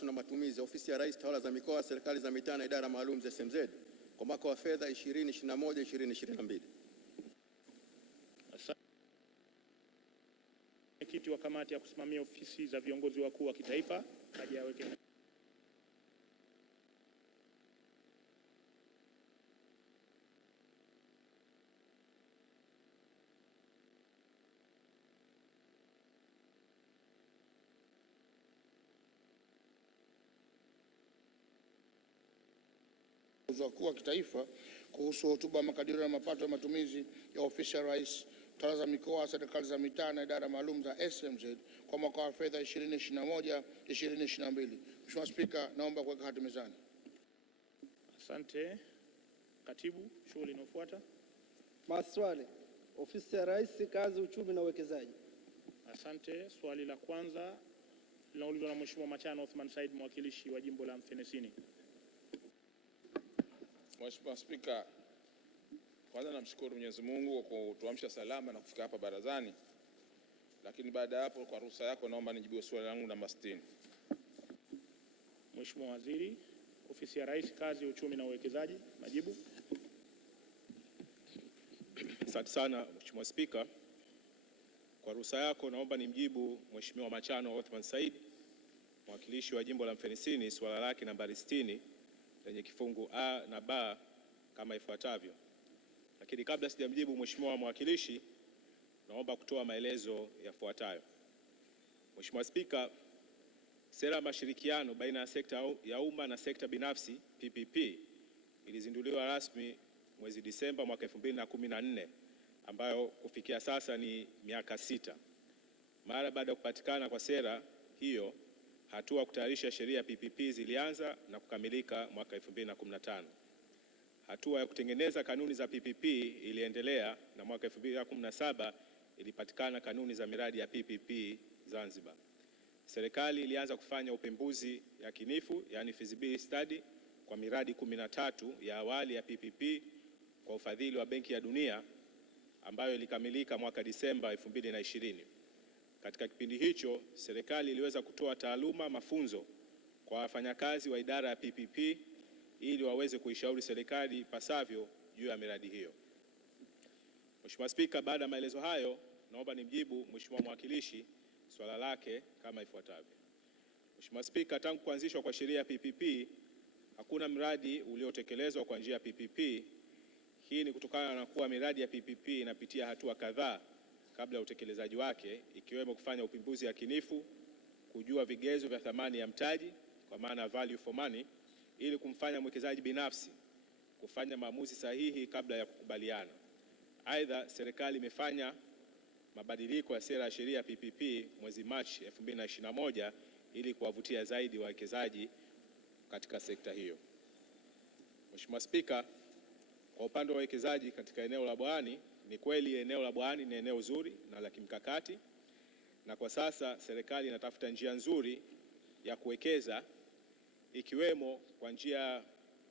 mapato na matumizi, Ofisi ya Rais, Tawala za Mikoa, Serikali za Mitaa na Idara Maalum za SMZ kwa mwaka wa fedha 2021/2022. Mwenyekiti wa kamati ya kusimamia ofisi za viongozi wakuu wa kitaifa aje aweke wakuu wa kitaifa kuhusu hotuba ya makadirio ya mapato ya matumizi ya Ofisi ya Rais, Tawala za Mikoa, Serikali za Mitaa na Idara Maalum za SMZ kwa mwaka wa fedha 2021/2022. Mheshimiwa Spika, naomba kuweka hati mezani. Asante. Katibu, shughuli inayofuata. Maswali. Ofisi ya Rais, Kazi, Uchumi na Uwekezaji. Asante. Swali la kwanza linaulizwa na Mheshimiwa Machano Othman Said, mwakilishi wa jimbo la Mfenesini. Mheshimiwa Spika, kwanza namshukuru Mwenyezi Mungu kwa kutuamsha salama na kufika hapa barazani. Lakini baada ya hapo, kwa ruhusa yako, naomba nijibu swali langu namba 60. Mheshimiwa Waziri, Ofisi ya Rais, Kazi, Uchumi na Uwekezaji, majibu. Asante sana Mheshimiwa Spika. Kwa ruhusa yako, naomba nimjibu Mheshimiwa Machano Othman Said, mwakilishi wa jimbo la Mfenesini, swala lake nambari 60 lenye kifungu A na B kama ifuatavyo. Lakini kabla sijamjibu Mheshimiwa mwakilishi, naomba kutoa maelezo yafuatayo. Mheshimiwa Spika, sera ya mashirikiano baina ya sekta ya umma na sekta binafsi PPP ilizinduliwa rasmi mwezi Disemba mwaka 2014, ambayo kufikia sasa ni miaka 6. Mara baada ya kupatikana kwa sera hiyo, hatua kutayarisha sheria ya PPP zilianza na kukamilika mwaka 2015. Hatua ya kutengeneza kanuni za PPP iliendelea na mwaka 2017 ilipatikana kanuni za miradi ya PPP Zanzibar. Serikali ilianza kufanya upembuzi yakinifu, yani feasibility study, kwa miradi 13 ya awali ya PPP kwa ufadhili wa Benki ya Dunia ambayo ilikamilika mwaka Disemba 2020. Katika kipindi hicho, serikali iliweza kutoa taaluma mafunzo kwa wafanyakazi wa idara ya PPP ili waweze kuishauri serikali ipasavyo juu ya miradi hiyo. Mheshimiwa Spika, baada ya maelezo hayo, naomba nimjibu Mheshimiwa mwakilishi swala lake kama ifuatavyo. Mheshimiwa Spika, tangu kuanzishwa kwa sheria ya PPP, hakuna mradi uliotekelezwa kwa njia ya PPP. Hii ni kutokana na kuwa miradi ya PPP inapitia hatua kadhaa kabla ya utekelezaji wake, ikiwemo kufanya upembuzi yakinifu, kujua vigezo vya thamani ya mtaji kwa maana value for money, ili kumfanya mwekezaji binafsi kufanya maamuzi sahihi kabla ya kukubaliana. Aidha, serikali imefanya mabadiliko ya sera ya sheria ya PPP mwezi Machi 2021 ili kuwavutia zaidi wawekezaji katika sekta hiyo. Mheshimiwa Spika, kwa upande wa wawekezaji katika eneo la Bwawani, ni kweli eneo la Bwawani ni eneo zuri na la kimkakati, na kwa sasa serikali inatafuta njia nzuri ya kuwekeza, ikiwemo kwa njia,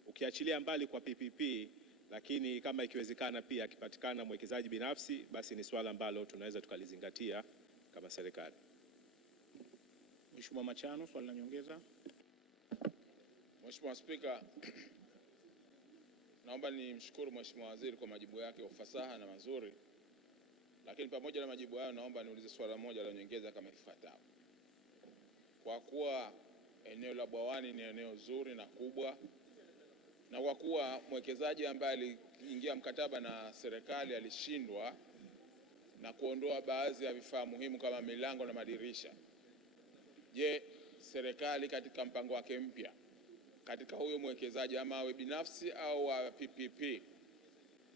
ukiachilia mbali kwa PPP, lakini kama ikiwezekana pia akipatikana mwekezaji binafsi, basi ni swala ambalo tunaweza tukalizingatia kama serikali. Mheshimiwa Machano, swali la nyongeza. Mheshimiwa Spika, naomba nimshukuru Mheshimiwa Waziri kwa majibu yake ya ufasaha na mazuri, lakini pamoja na majibu hayo, naomba niulize swala moja la nyongeza kama ifuatavyo. Kwa kuwa eneo la Bwawani ni eneo zuri na kubwa, na kwa kuwa mwekezaji ambaye aliingia mkataba na serikali alishindwa na kuondoa baadhi ya vifaa muhimu kama milango na madirisha, je, serikali katika mpango wake mpya katika huyo mwekezaji, ama awe binafsi au wa PPP,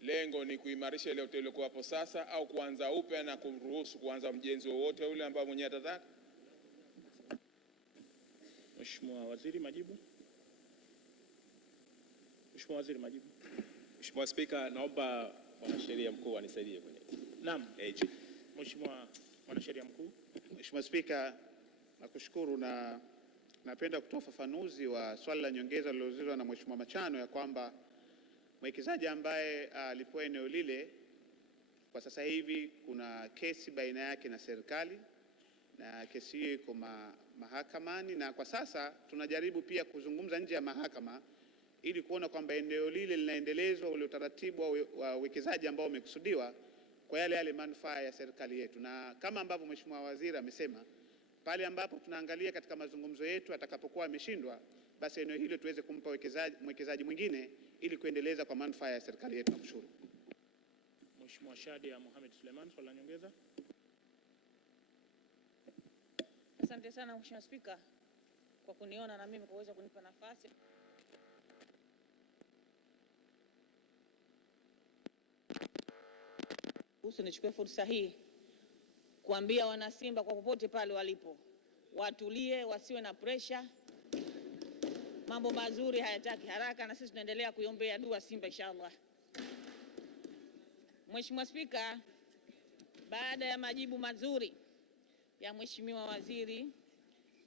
lengo ni kuimarisha ile hoteli iliyokuwa hapo sasa au kuanza upya na kuruhusu kuanza mjenzi wowote ule ambao mwenyewe atataka? Mheshimiwa Waziri, majibu. Mheshimiwa Waziri, majibu. Mheshimiwa Spika, naomba mwanasheria mkuu anisaidie kwenye. Naam. AG. Mheshimiwa mwanasheria mkuu. Mheshimiwa Spika, nakushukuru na napenda kutoa ufafanuzi wa swali la nyongeza liloulizwa na Mheshimiwa Machano, ya kwamba mwekezaji ambaye alipewa eneo lile kwa sasa hivi kuna kesi baina yake na serikali, na kesi hiyo iko mahakamani, na kwa sasa tunajaribu pia kuzungumza nje ya mahakama ili kuona kwamba eneo lile linaendelezwa ule utaratibu wa uwekezaji ambao umekusudiwa kwa yale manufaa ya serikali yetu. Na kama ambavyo Mheshimiwa Waziri amesema, pale ambapo tunaangalia katika mazungumzo yetu atakapokuwa ameshindwa, basi eneo hilo tuweze kumpa mwekezaji mwingine ili kuendeleza kwa manufaa ya serikali yetu. Nakushukuru. Mheshimiwa Shadia Mohamed Suleiman, swali la nyongeza. Asante sana Mheshimiwa Spika kwa kuniona na mimi kuweza kunipa nafasi. Nichukue fursa hii kuambia wanasimba kwa popote pale walipo, watulie, wasiwe na pressure. Mambo mazuri hayataki haraka, na sisi tunaendelea kuiombea dua Simba inshallah. Mheshimiwa Spika, baada ya majibu mazuri ya Mheshimiwa Waziri,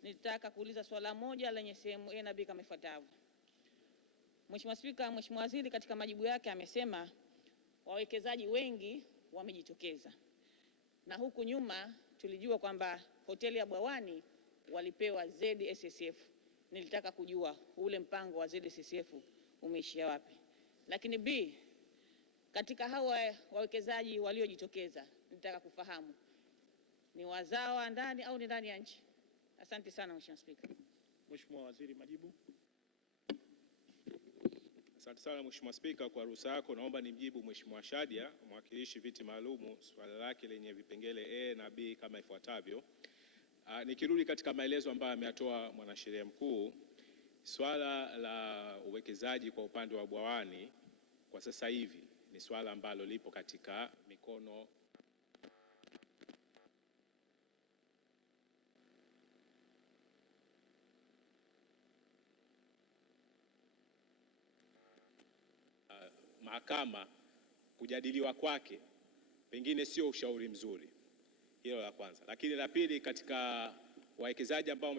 nitaka kuuliza swala moja lenye sehemu A na B kama ifuatavyo. Mheshimiwa Spika, Mheshimiwa Waziri katika majibu yake amesema wawekezaji wengi wamejitokeza, na huku nyuma tulijua kwamba hoteli ya Bwawani walipewa ZSSF. Nilitaka kujua ule mpango wa ZSSF umeishia wapi. Lakini B, katika hawa wawekezaji waliojitokeza, nitaka kufahamu ni wazawa ndani au ni ndani ya nchi? Asante sana Mheshimiwa Spika. Mheshimiwa Waziri, majibu. Asante sana Mheshimiwa Spika, kwa ruhusa yako naomba nimjibu Mheshimiwa Shadia, mwakilishi viti maalumu, swala lake lenye vipengele A na B kama ifuatavyo. Nikirudi katika maelezo ambayo ameyatoa mwanasheria mkuu, swala la uwekezaji kwa upande wa Bwawani kwa sasa hivi ni swala ambalo lipo katika mikono mahakama. Kujadiliwa kwake pengine sio ushauri mzuri, hilo la kwanza. Lakini la pili, katika wawekezaji ambao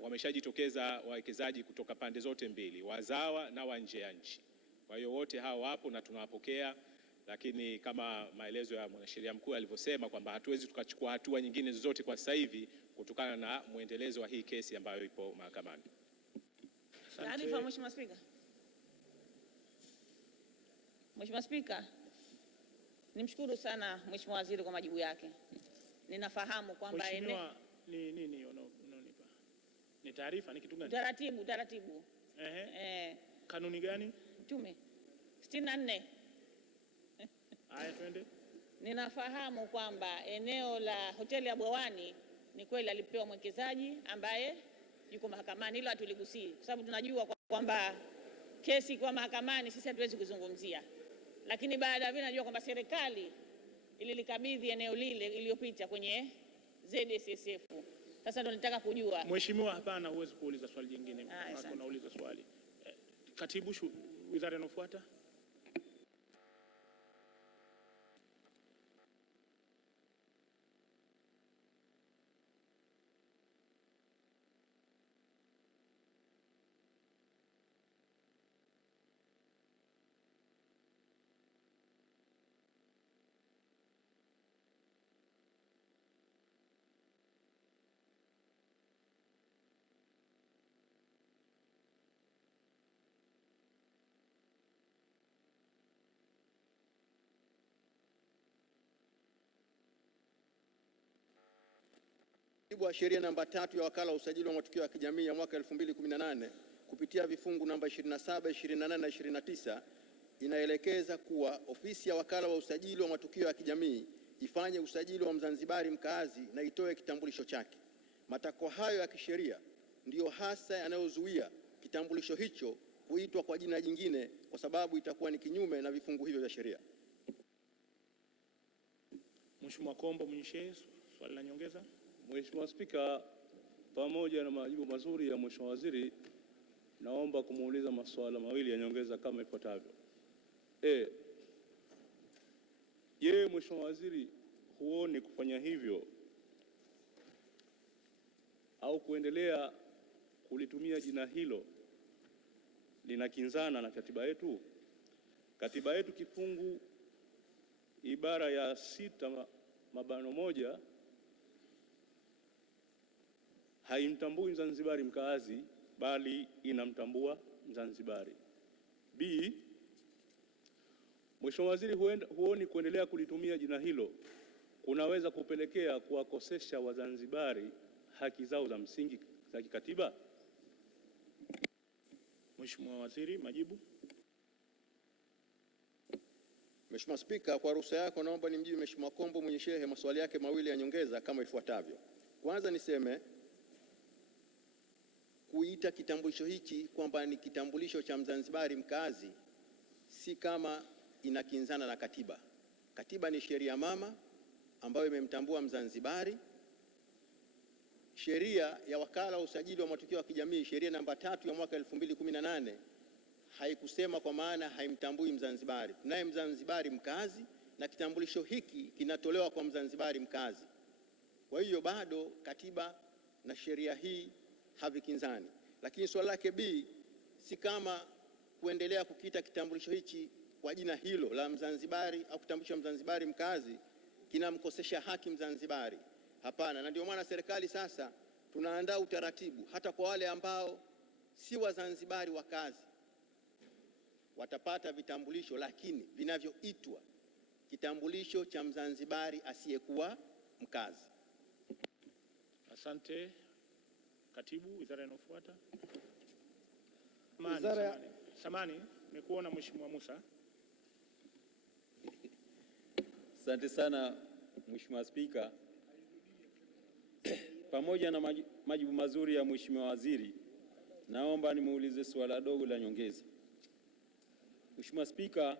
wameshajitokeza wawekezaji kutoka pande zote mbili, wazawa na wa nje ya nchi. Kwa hiyo wote hao wapo na tunawapokea, lakini kama maelezo ya mwanasheria mkuu alivyosema kwamba hatuwezi tukachukua hatua nyingine zozote kwa sasa hivi kutokana na muendelezo wa hii kesi ambayo ipo mahakamani. Taarifa Mheshimiwa Spika. Mheshimiwa Spika, nimshukuru sana Mheshimiwa Waziri kwa majibu yake. Ninafahamu kwamba Mheshimiwa, ni nini unaonipa? Ni taarifa, ni kitu gani? Taratibu. Kanuni gani? Tume 64. Haya, twende. Ninafahamu kwamba eneo la hoteli ya Bwawani ni kweli alipewa mwekezaji ambaye yuko mahakamani, hilo hatuligusi kwa sababu tunajua kwamba kesi kwa mahakamani sisi hatuwezi kuzungumzia. Lakini baada ya vile najua kwamba serikali ililikabidhi eneo lile iliyopita kwenye ZSSF. Sasa ndo nitaka kujua. Mheshimiwa, hapana, huwezi kuuliza swali jingine. Unauliza swali. Katibu, wizara inayofuata. Mujibu wa sheria namba 3 ya wakala wa usajili wa matukio ya kijamii ya mwaka 2018 kupitia vifungu namba 27, 28 na 29 inaelekeza kuwa ofisi ya wakala wa usajili wa matukio ya kijamii ifanye usajili wa Mzanzibari mkaazi na itoe kitambulisho chake. Matakwa hayo ya kisheria ndiyo hasa yanayozuia kitambulisho hicho kuitwa kwa jina jingine, kwa sababu itakuwa ni kinyume na vifungu hivyo vya sheria. Mheshimiwa Kombo Mwinshe, swali la nyongeza. Mheshimiwa Spika, pamoja na majibu mazuri ya Mheshimiwa Waziri, naomba kumuuliza masuala mawili ya nyongeza kama ifuatavyo. Je, Mheshimiwa Waziri huoni kufanya hivyo au kuendelea kulitumia jina hilo linakinzana na katiba yetu? Katiba yetu kifungu ibara ya 6 mabano 1 haimtambui Mzanzibari mkaazi bali inamtambua Mzanzibari. B, Mheshimiwa Waziri huoni kuendelea kulitumia jina hilo kunaweza kupelekea kuwakosesha Wazanzibari haki zao za msingi za kikatiba? Mheshimiwa Waziri, majibu. Mheshimiwa Spika, kwa ruhusa yako naomba nimjibu Mheshimiwa Kombo mwenye shehe maswali yake mawili ya nyongeza kama ifuatavyo. Kwanza niseme kuita kitambulisho hichi kwamba ni kitambulisho cha Mzanzibari mkazi si kama inakinzana na katiba. Katiba ni sheria mama ambayo imemtambua Mzanzibari. Sheria ya wakala wa usajili wa matukio ya kijamii, sheria namba 3 ya mwaka 2018 haikusema kwa maana haimtambui Mzanzibari. Tunaye Mzanzibari mkazi na kitambulisho hiki kinatolewa kwa Mzanzibari mkazi. Kwa hiyo bado katiba na sheria hii havikinzani. Lakini swali lake B, si kama kuendelea kukiita kitambulisho hichi kwa jina hilo la Mzanzibari au kitambulisho cha Mzanzibari mkazi kinamkosesha haki Mzanzibari. Hapana, na ndio maana serikali sasa tunaandaa utaratibu hata kwa wale ambao si Wazanzibari wakazi watapata vitambulisho lakini vinavyoitwa kitambulisho cha Mzanzibari asiyekuwa mkazi. Asante. Katibu, wizara inayofuata. Samani, nimekuona Mheshimiwa Musa. Asante sana Mheshimiwa Spika. Pamoja na majibu mazuri ya Mheshimiwa Waziri, naomba nimuulize swala dogo la nyongeza. Mheshimiwa Spika,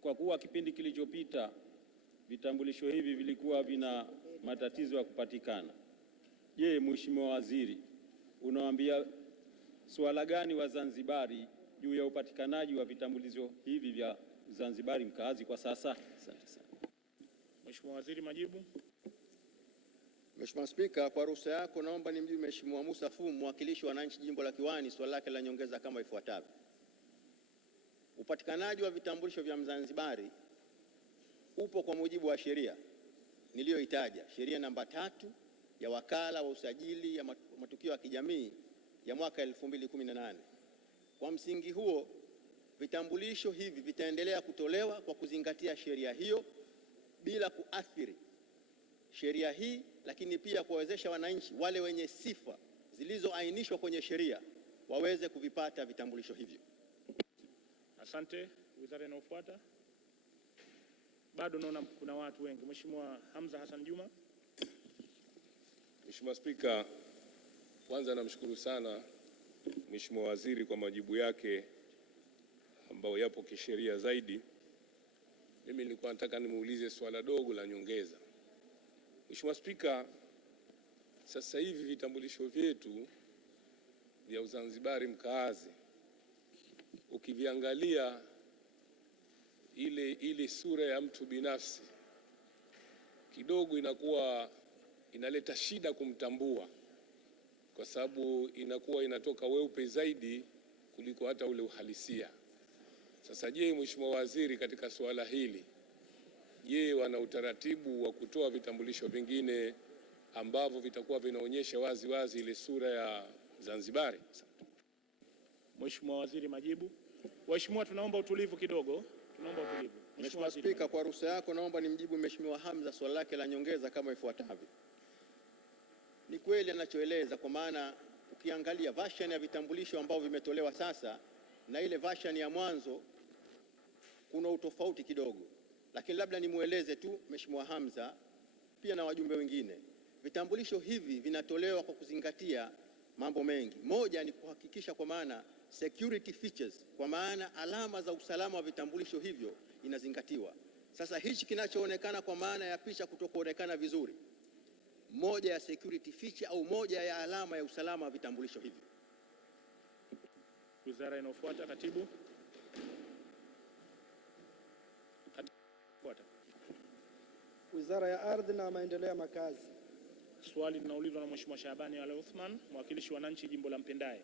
kwa kuwa kipindi kilichopita vitambulisho hivi vilikuwa vina matatizo ya kupatikana, je, Mheshimiwa Waziri, unawaambia swala gani Wazanzibari juu ya upatikanaji wa vitambulisho hivi vya Zanzibari mkazi kwa sasa? Asante sana. Mheshimiwa Waziri, majibu. Mheshimiwa Spika, kwa ruhusa yako naomba nimjibu Mheshimiwa Musa Fumu, mwakilishi wa wananchi jimbo la Kiwani, swali lake la nyongeza kama ifuatavyo. Upatikanaji wa vitambulisho vya Mzanzibari upo kwa mujibu wa sheria niliyoitaja, sheria namba 3 ya wakala wa usajili ya matukio ya kijamii ya mwaka 2018. Kwa msingi huo, vitambulisho hivi vitaendelea kutolewa kwa kuzingatia sheria hiyo bila kuathiri sheria hii, lakini pia kuwawezesha wananchi wale wenye sifa zilizoainishwa kwenye sheria waweze kuvipata vitambulisho hivyo. Asante. Wizara inayofuata. Bado naona kuna watu wengi. Mheshimiwa Hamza Hassan Juma. Mheshimiwa Spika, kwanza namshukuru sana Mheshimiwa Waziri kwa majibu yake ambayo yapo kisheria zaidi. Mimi nilikuwa nataka nimuulize swala dogo la nyongeza. Mheshimiwa Spika, sasa hivi vitambulisho vyetu vya Uzanzibari mkaazi ukiviangalia ile sura ya mtu binafsi kidogo inakuwa inaleta shida kumtambua, kwa sababu inakuwa inatoka weupe zaidi kuliko hata ule uhalisia. Sasa je, Mheshimiwa Waziri, katika suala hili, je, wana utaratibu wa kutoa vitambulisho vingine ambavyo vitakuwa vinaonyesha wazi wazi ile sura ya Zanzibari? Mheshimiwa Waziri, majibu. Waheshimiwa, tunaomba utulivu kidogo. Tunaomba utulivu. Mheshimiwa Spika, kwa ruhusa yako naomba nimjibu Mheshimiwa Hamza swali lake la nyongeza kama ifuatavyo. Ni kweli anachoeleza, kwa maana ukiangalia version ya vitambulisho ambao vimetolewa sasa na ile version ya mwanzo kuna utofauti kidogo, lakini labda nimueleze tu Mheshimiwa Hamza pia na wajumbe wengine, vitambulisho hivi vinatolewa kwa kuzingatia mambo mengi. Moja ni kuhakikisha kwa maana security features, kwa maana alama za usalama wa vitambulisho hivyo inazingatiwa. Sasa hichi kinachoonekana kwa maana ya picha kutokuonekana vizuri, moja ya security feature au moja ya alama ya usalama wa vitambulisho hivyo. Wizara inayofuata. Katibu. Wizara ya Ardhi na Maendeleo ya Makazi. Swali linaulizwa na Mheshimiwa Shabani Ali Uthman, mwakilishi wa wananchi jimbo la Mpendae.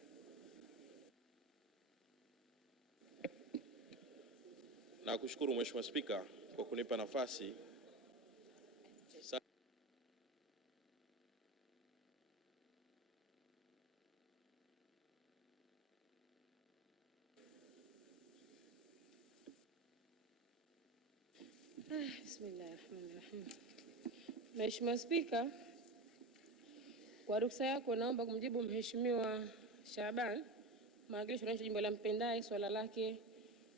Nakushukuru Mheshimiwa Spika kwa kunipa nafasi Bismillahirrahmanirrahim. Mheshimiwa Spika, kwa ruksa yako naomba kumjibu Mheshimiwa Shaban, mwakilishi wa wananchi jimbo la Mpendai, swala lake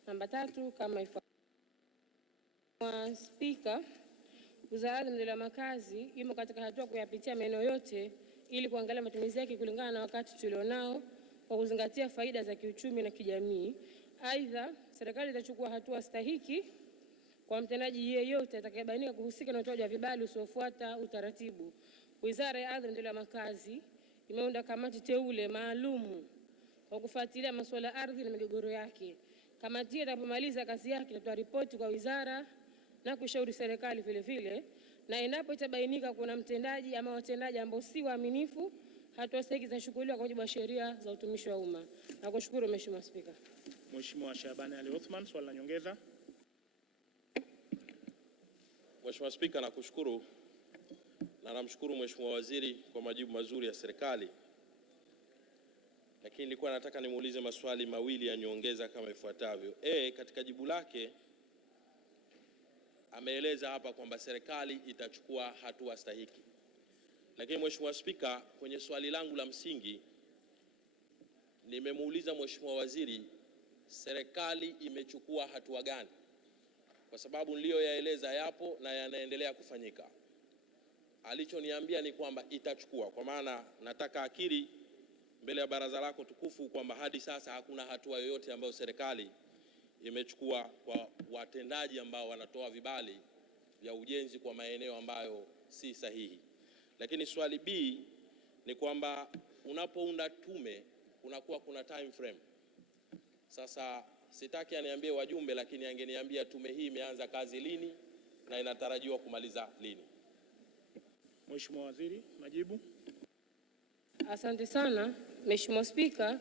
namba 3 kama ifuatavyo. Mheshimiwa Spika, Wizara ya Maendeleo ya Makazi imo katika hatua kuyapitia maeneo yote ili kuangalia matumizi yake kulingana na wakati tulionao kwa kuzingatia faida za kiuchumi na kijamii. Aidha, serikali itachukua hatua stahiki kwa mtendaji yeyote atakayebainika kuhusika na utoaji wa vibali usiofuata utaratibu. Wizara ya Ardhi na Maendeleo ya Makazi imeunda kamati teule maalum kwa kufuatilia masuala ya ardhi na migogoro yake. Kamati hiyo itakapomaliza kazi yake itatoa ripoti kwa wizara na kushauri serikali vile vile, na endapo itabainika kuna mtendaji ama watendaji ambao si waaminifu, hatua stahiki zitachukuliwa kwa mujibu wa sheria za utumishi wa umma. Nakushukuru Mheshimiwa Spika. Mheshimiwa Shabani Ali Othman, swali la nyongeza. Mheshimiwa Spika, nakushukuru na namshukuru Mheshimiwa Waziri kwa majibu mazuri ya serikali, lakini nilikuwa nataka nimuulize maswali mawili ya nyongeza kama ifuatavyo. Katika jibu lake ameeleza hapa kwamba serikali itachukua hatua stahiki, lakini Mheshimiwa Spika, kwenye swali langu la msingi nimemuuliza Mheshimiwa Waziri serikali imechukua hatua gani, kwa sababu niliyoyaeleza yapo na yanaendelea kufanyika. Alichoniambia ni kwamba itachukua, kwa maana nataka akiri mbele ya baraza lako tukufu kwamba hadi sasa hakuna hatua yoyote ambayo serikali imechukua kwa watendaji ambao wanatoa vibali vya ujenzi kwa maeneo ambayo si sahihi. Lakini swali B ni kwamba unapounda tume kunakuwa kuna time frame. Sasa sitaki aniambie wajumbe, lakini angeniambia tume hii imeanza kazi lini na inatarajiwa kumaliza lini. Mheshimiwa Waziri, majibu. Asante sana Mheshimiwa Spika,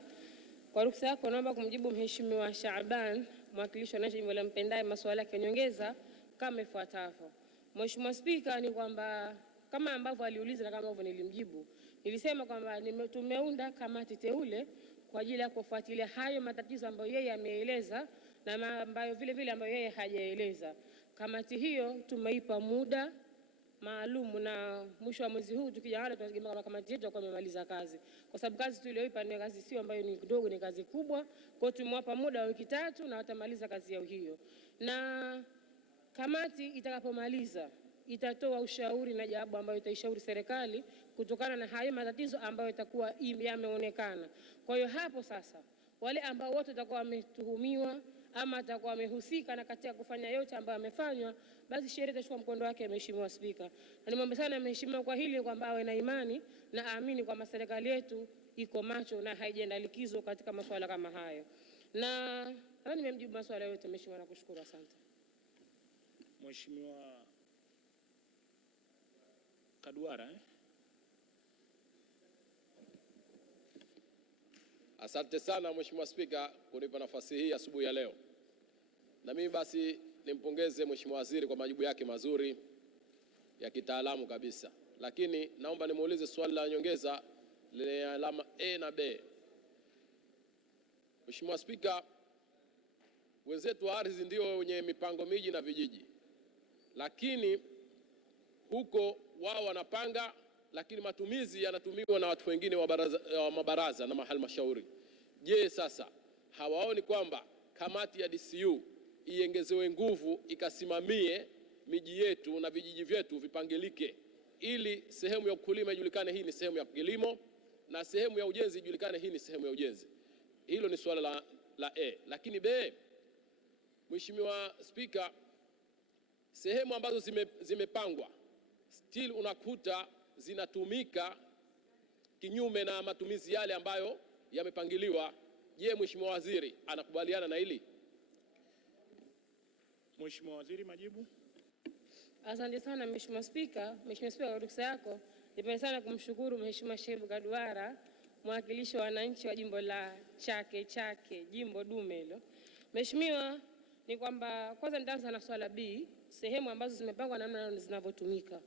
kwa ruksa yako naomba kumjibu Mheshimiwa Shaban, mwakilishi wa wananchi jimbo la Mpendai, maswala ya nyongeza kama ifuatavyo. Mheshimiwa Spika, ni kwamba kama ambavyo aliuliza na kama ambavyo nilimjibu, nilisema kwamba tumeunda kamati teule kwa ajili ya kufuatilia hayo matatizo ambayo yeye ameeleza na ambayo vile vile ambayo yeye hajaeleza. Kamati hiyo tumeipa muda maalum na mwisho wa mwezi huu tukijaana tunategemea kama kamati yetu itakuwa imemaliza kazi, kwa sababu kazi tuliyoipa ni kazi sio ambayo ni kidogo, ni kazi kubwa. Kwa hiyo tumewapa muda wa wiki 3 na watamaliza kazi yao hiyo, na kamati itakapomaliza itatoa ushauri na jawabu ambayo itaishauri serikali kutokana na hayo matatizo ambayo itakuwa yameonekana. Kwa hiyo hapo sasa wale ambao wote watakuwa wametuhumiwa ama atakuwa amehusika na katika kufanya yote ambayo amefanywa, basi sheria itachukua mkondo wake. Mheshimiwa Spika, na nimwombe sana mheshimiwa kwa hili kwamba awe na imani na aamini kwamba serikali yetu iko macho na haijaenda likizo katika masuala kama hayo, na nimemjibu masuala yote mheshimiwa, nakushukuru. Asante. Mheshimiwa Kaduara. Asante sana Mheshimiwa Spika kunipa nafasi hii asubuhi ya leo. Na mimi basi nimpongeze Mheshimiwa Waziri kwa majibu yake mazuri ya kitaalamu kabisa. Lakini naomba nimuulize swali la nyongeza lenye alama A na B. Mheshimiwa Spika, wenzetu wa ardhi ndio wenye mipango miji na vijiji, lakini huko wao wanapanga, lakini matumizi yanatumiwa na watu wengine wa mabaraza na mahalmashauri. Je, sasa hawaoni kwamba kamati ya DCU iengezewe nguvu ikasimamie miji yetu na vijiji vyetu vipangilike, ili sehemu ya ukulima ijulikane hii ni sehemu ya kilimo na sehemu ya ujenzi ijulikane hii ni sehemu ya ujenzi? Hilo ni swala la A. Lakini B, Mheshimiwa Spika, sehemu ambazo zimepangwa still unakuta zinatumika kinyume na matumizi yale ambayo yamepangiliwa. Je, Mheshimiwa Waziri anakubaliana na hili? Mheshimiwa Waziri, majibu. Asante sana Mheshimiwa Spika. Mheshimiwa Spika, kwa ruksa yako nipende sana kumshukuru Mheshimiwa Shebu Kaduara, mwakilishi wa wananchi wa jimbo la Chake jimbo dume hilo. Mheshimiwa, ni kwamba kwanza nitaanza na swala B, sehemu ambazo zimepangwa na namna zinavyotumika.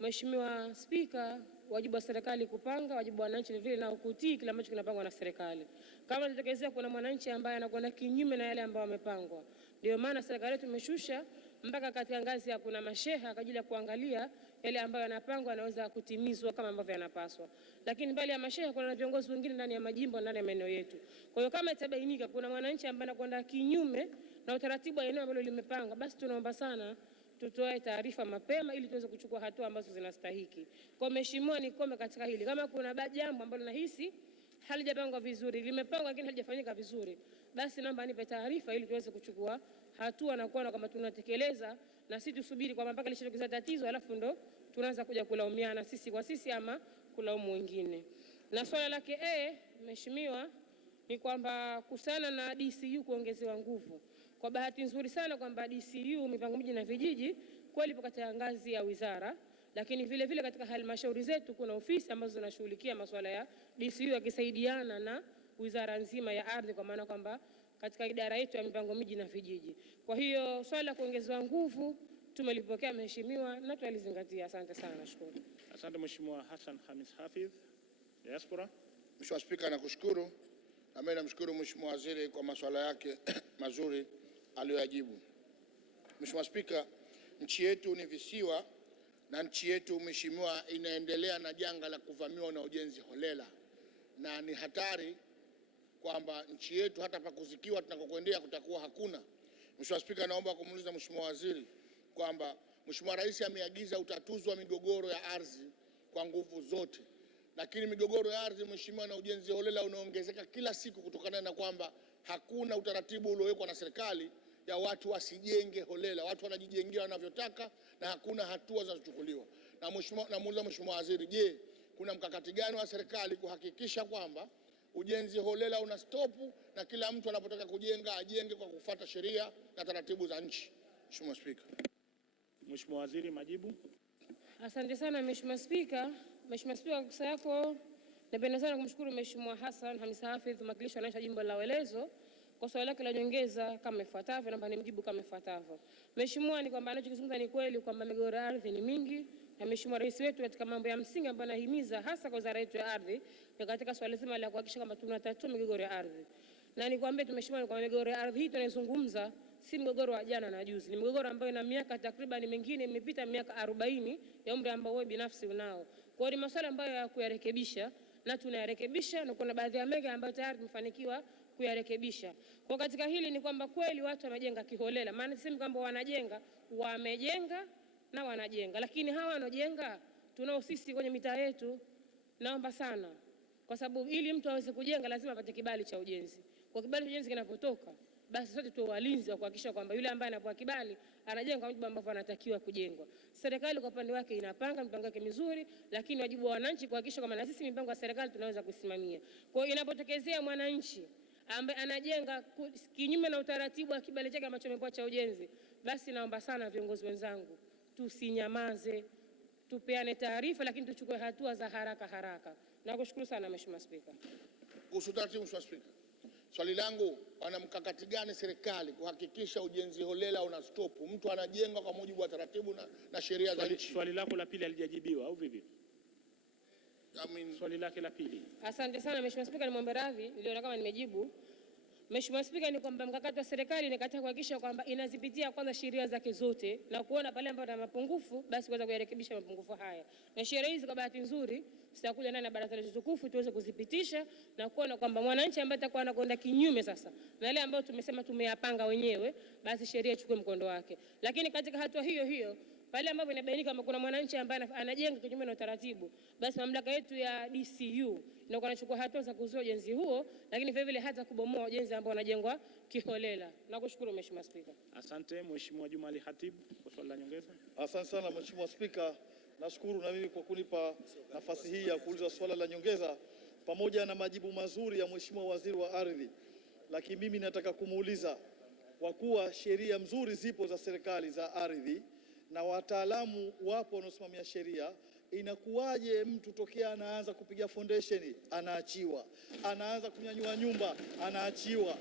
Mheshimiwa Spika, wajibu wa serikali kupanga, wajibu wa wananchi ni vile na kutii kile ambacho kinapangwa na serikali. Kama nitakezea kuna mwananchi ambaye anakwenda kinyume na yale ambayo yamepangwa, ndio maana serikali yetu imeshusha mpaka katika ngazi ya kuna masheha kwa ajili ya kuangalia yale ambayo yanapangwa yanaweza kutimizwa kama ambavyo yanapaswa. Lakini mbali ya masheha kuna viongozi wengine ndani ya majimbo, ndani ya maeneo yetu. Kwa hiyo kama itabainika kuna mwananchi ambaye anakwenda kinyume na utaratibu wa eneo ambalo limepangwa, basi tunaomba sana tutoe taarifa mapema ili tuweze kuchukua hatua ambazo zinastahiki. Kwa mheshimiwa, nikome katika hili. Kama kuna jambo ambalo nahisi halijapangwa vizuri, limepangwa lakini halijafanyika vizuri, basi naomba nipe taarifa ili tuweze kuchukua hatua na kuona kama tunatekeleza, na si tusubiri kwamba mpaka lishatokeza tatizo alafu ndo tunaanza kuja kulaumiana sisi kwa sisi ama kulaumu wengine. Na swala lake mheshimiwa, ni kwamba kuhusiana na DCU kuongezewa nguvu. Kwa bahati nzuri sana kwamba DCU mipango miji na vijiji kweli ipo katika ngazi ya wizara, lakini vile vile katika halmashauri zetu kuna ofisi ambazo zinashughulikia masuala ya DCU yakisaidiana na wizara nzima ya ardhi, kwa maana kwamba katika idara yetu ya mipango miji na vijiji. Kwa hiyo swala la kuongezewa nguvu tumelipokea mheshimiwa na tutalizingatia. Asante sana, nashukuru. Asante Mheshimiwa Hassan Khamis Hafidh, Diaspora. Mheshimiwa Spika, nakushukuru. Na mimi namshukuru Mheshimiwa Waziri kwa masuala yake mazuri aliyoyajibu. Mheshimiwa Spika, nchi yetu ni visiwa na nchi yetu mheshimiwa inaendelea na janga la kuvamiwa na ujenzi holela, na ni hatari kwamba nchi yetu hata pa kuzikiwa tunakokwendea kutakuwa hakuna. Mheshimiwa Spika, naomba kumuuliza Mheshimiwa Waziri kwamba Mheshimiwa Rais ameagiza utatuzi wa migogoro ya ardhi kwa nguvu zote, lakini migogoro ya ardhi mheshimiwa na ujenzi holela unaongezeka kila siku kutokana na kwamba hakuna utaratibu uliowekwa na serikali ya watu wasijenge holela. Watu wanajijengea wanavyotaka na hakuna hatua zinazochukuliwa. Na mheshimiwa, namuuliza Mheshimiwa Waziri, je, kuna mkakati gani wa serikali kuhakikisha kwamba ujenzi holela una stopu na kila mtu anapotaka kujenga ajenge kwa kufuata sheria na taratibu za nchi? Mheshimiwa Spika. Mheshimiwa Waziri, majibu. Asante sana Mheshimiwa Spika. Mheshimiwa Spika, kwa ruhusa yako napenda sana kumshukuru Mheshimiwa Hassan Khamis Hafidh, mwakilishi wa wananchi jimbo la Welezo, kwa swali lake la nyongeza kama ifuatavyo. Naomba nimjibu kama ifuatavyo. Mheshimiwa, ni kwamba anachokizungumza ni kweli kwamba migogoro ya ardhi ni mingi, na Mheshimiwa Rais wetu katika mambo ya msingi ambayo anahimiza hasa kwa wizara yetu ya ardhi ni katika swala zima la kuhakikisha kwamba tunatatua migogoro ya ardhi. Na nikwambie tu Mheshimiwa, kwamba migogoro ya ardhi hii tunayozungumza si mgogoro wa jana na juzi, ni mgogoro ambayo ina miaka takriban mingine imepita miaka 40 ya umri ambao wewe binafsi unao. Kwa hiyo ni masuala ambayo ya kuyarekebisha na tunayarekebisha, na kuna baadhi ya mengi ambayo tayari tumefanikiwa kuyarekebisha. Kwa katika hili ni kwamba kweli watu wamejenga kiholela, maana sisi kwamba wanajenga, wamejenga na wanajenga, lakini hawa wanajenga tunao sisi kwenye mitaa yetu. Naomba sana, kwa sababu ili mtu aweze kujenga lazima apate kibali cha ujenzi. Kwa kibali cha ujenzi kinapotoka, basi sote tuwe walinzi wa kuhakikisha kwamba yule ambaye anapewa kibali anajenga kwa mujibu ambao anatakiwa kujengwa. Serikali kwa upande wake inapanga mipango yake mizuri, lakini wajibu wa wananchi kuhakikisha kwamba na sisi mipango ya serikali tunaweza kusimamia. Kwa hiyo inapotokezea mwananchi ambaye anajenga kinyume na utaratibu wa kibali chake ambacho amepewa cha ujenzi, basi naomba sana viongozi wenzangu tusinyamaze, tupeane taarifa, lakini tuchukue hatua za haraka. Nakushukuru sana Mheshimiwa Spika. Kuhusu taratibu, Mheshimiwa Spika, swali langu, wana mkakati gani serikali kuhakikisha ujenzi holela una stop, mtu anajenga kwa mujibu wa taratibu na sheria za nchi? Swali lako la pili halijajibiwa au vipi? Swali lake la pili. Asante sana Mheshimiwa Spika, nimwombe radhi, niliona kama nimejibu. Mheshimiwa Spika, ni kwamba mkakati wa serikali ni katika kuhakikisha kwamba inazipitia kwanza sheria zake zote na kuona pale ambapo kuna mapungufu basi kuweza kuyarekebisha mapungufu haya. Na sheria hizi kwa bahati nzuri zitakuja ndani ya baraza letu tukufu tuweze kuzipitisha na kuona kwamba mwananchi ambaye atakuwa anakwenda kinyume sasa na yale ambayo tumesema tumeyapanga wenyewe, basi sheria ichukue mkondo wake. Lakini katika hatua hiyo pale ambapo inabainika kama kuna mwananchi ambaye anajenga kinyume na utaratibu, basi mamlaka yetu ya DCU inakuwa inachukua hatua za kuzuia ujenzi huo, lakini vile vile hata kubomoa ujenzi ambao unajengwa kiholela. Nakushukuru Mheshimiwa Spika. Asante. Mheshimiwa Juma Ali Khatib kwa swali la nyongeza. Asante sana Mheshimiwa Spika, nashukuru na mimi kwa kunipa nafasi hii ya kuuliza swala la nyongeza pamoja na majibu mazuri ya Mheshimiwa Waziri wa Ardhi. Lakini mimi nataka kumuuliza, kwa kuwa sheria mzuri zipo za serikali za ardhi na wataalamu wapo wanaosimamia sheria, inakuwaje mtu tokea anaanza kupiga foundation anaachiwa, anaanza kunyanyua nyumba anaachiwa,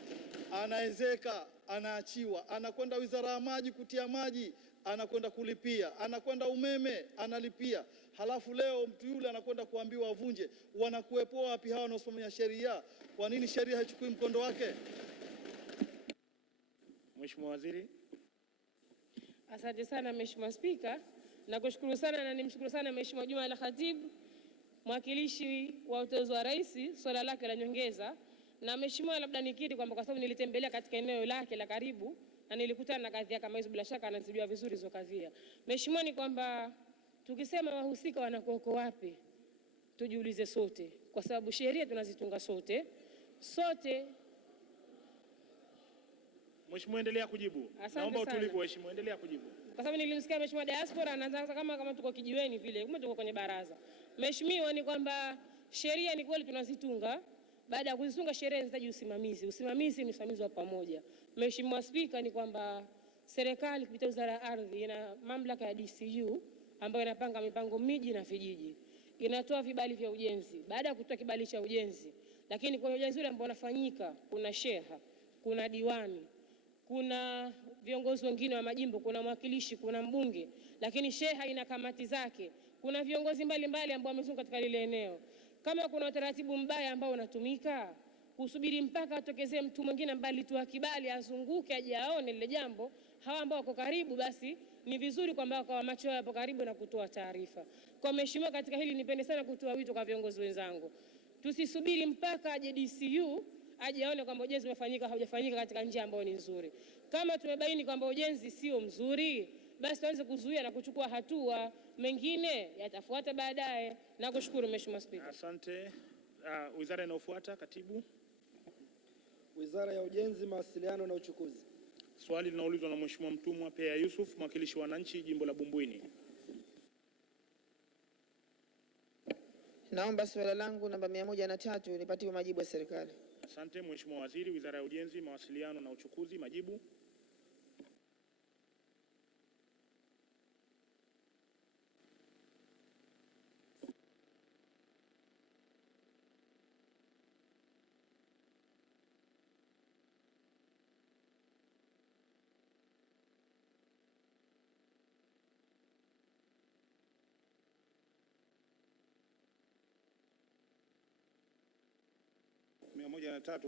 anaezeka anaachiwa, anakwenda Wizara ya Maji kutia maji anakwenda kulipia, anakwenda umeme analipia, halafu leo mtu yule anakwenda kuambiwa avunje? Wanakuwepo wapi hawa wanaosimamia sheria? Kwa nini sheria haichukui mkondo wake? Mheshimiwa Waziri. Asante sana Mheshimiwa Spika, nakushukuru sana na nimshukuru sana Mheshimiwa Juma Al Khatib, mwakilishi wa uteuzi wa rais, swala lake la nyongeza. Na Mheshimiwa, labda nikiri kwamba kwa sababu nilitembelea katika eneo lake la karibu na nilikutana na kadhia kama hizo, bila shaka anazijua vizuri hizo kadhia. Mheshimiwa, ni kwamba tukisema wahusika wanakuwa wapi, tujiulize sote, kwa sababu sheria tunazitunga sote. Mheshimiwa, endelea kujibu. Naomba utulivu Mheshimiwa, endelea kujibu. Kwa sababu nilimsikia Mheshimiwa Diaspora anaanza kama tuko kijiweni vile, kumbe tuko kwenye baraza. Mheshimiwa, ni kwamba sheria ni kweli tunazitunga. Baada ya kuzitunga sheria zinahitaji usimamizi. Usimamizi ni usimamizi wa pamoja. Mheshimiwa Spika, ni kwamba serikali kupitia Wizara ya Ardhi ina mamlaka ya DCU ambayo inapanga mipango miji na vijiji. Inatoa vibali vya ujenzi. Baada ya kutoa kibali cha ujenzi, lakini kwa ujenzi ule ambao unafanyika, kuna sheha, kuna diwani, kuna viongozi wengine wa majimbo, kuna mwakilishi, kuna mbunge, lakini sheha ina kamati zake, kuna viongozi mbalimbali ambao wamezunguka katika lile eneo. Kama kuna utaratibu mbaya ambao unatumika, kusubiri mpaka atokezee mtu mwingine ambaye alitoa kibali azunguke aje aone lile jambo, hawa ambao wako karibu, basi ni vizuri kwamba kwa macho yapo karibu na kutoa taarifa. Kwa Mheshimiwa, katika hili nipende sana kutoa wito kwa viongozi wenzangu, tusisubiri mpaka aje DCU aje aone kwamba ujenzi umefanyika haujafanyika katika njia ambayo ni nzuri. Kama tumebaini kwamba ujenzi sio mzuri, basi tuanze kuzuia na kuchukua hatua, mengine yatafuata baadaye. Nakushukuru Mheshimiwa Spika. Asante. Wizara inayofuata, Katibu. Wizara ya Ujenzi, Mawasiliano na Uchukuzi. Swali linaulizwa na Mheshimiwa Mtumwa Pea Yusuf, mwakilishi wa wananchi jimbo la Bumbwini. Naomba swala langu namba 103 nipatiwe majibu ya serikali. Asante. Mheshimiwa Waziri, Wizara ya Ujenzi, Mawasiliano na Uchukuzi, majibu.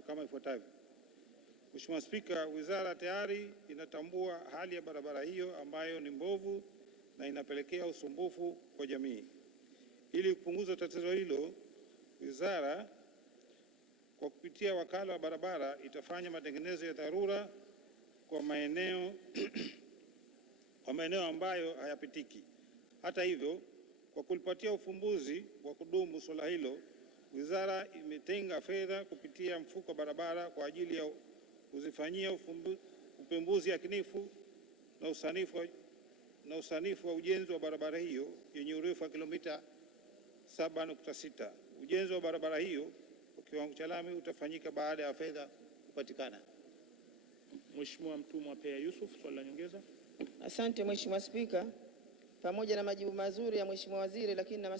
kama ifuatavyo. Mheshimiwa Spika, wizara tayari inatambua hali ya barabara hiyo ambayo ni mbovu na inapelekea usumbufu kwa jamii. Ili kupunguza tatizo hilo, wizara kwa kupitia wakala wa barabara itafanya matengenezo ya dharura kwa maeneo ambayo hayapitiki. Hata hivyo, kwa kulipatia ufumbuzi wa kudumu swala hilo, wizara imetenga fedha kupitia mfuko wa barabara kwa ajili ya kuzifanyia upembuzi yakinifu na usanifu wa ujenzi wa barabara hiyo yenye urefu wa kilomita 7.6. Ujenzi wa barabara hiyo kwa kiwango cha lami utafanyika baada ya fedha kupatikana. Mheshimiwa Mtumwa Pea Yusuf, swali la nyongeza. Asante Mheshimiwa Spika, pamoja na majibu mazuri ya Mheshimiwa Waziri, lakini na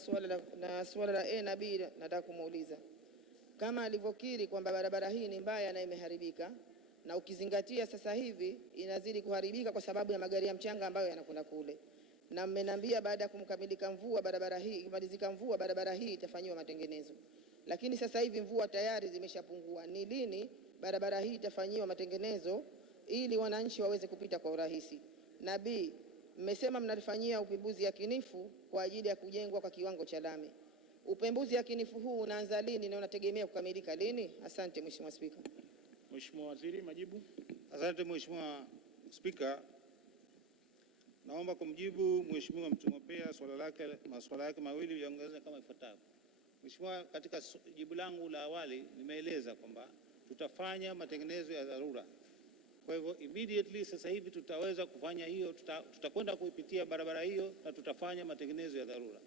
swala la A na B nataka kumuuliza. Kama alivyokiri kwamba barabara hii ni mbaya na imeharibika, na ukizingatia sasa hivi inazidi kuharibika kwa sababu ya magari ya mchanga ambayo yanakwenda kule, na mmeniambia baada ya kumalizika mvua barabara hii itafanywa matengenezo, lakini sasa hivi mvua tayari zimeshapungua. Ni lini barabara hii itafanyiwa matengenezo ili wananchi waweze kupita kwa urahisi? Na B, mmesema mnalifanyia upembuzi yakinifu kwa ajili ya kujengwa kwa kiwango cha lami. Upembuzi yakinifu huu unaanza lini na unategemea kukamilika lini? Asante Mheshimiwa Spika. Mheshimiwa Waziri, majibu. Asante Mheshimiwa Spika, naomba kumjibu Mheshimiwa Mtumwa Pea maswala yake mawili yaongezeke kama ifuatavyo. Mheshimiwa, katika jibu langu la awali nimeeleza kwamba tutafanya matengenezo ya dharura. Kwa hivyo immediately sasa hivi tutaweza kufanya hiyo, tutakwenda kuipitia barabara hiyo na tutafanya matengenezo ya dharura.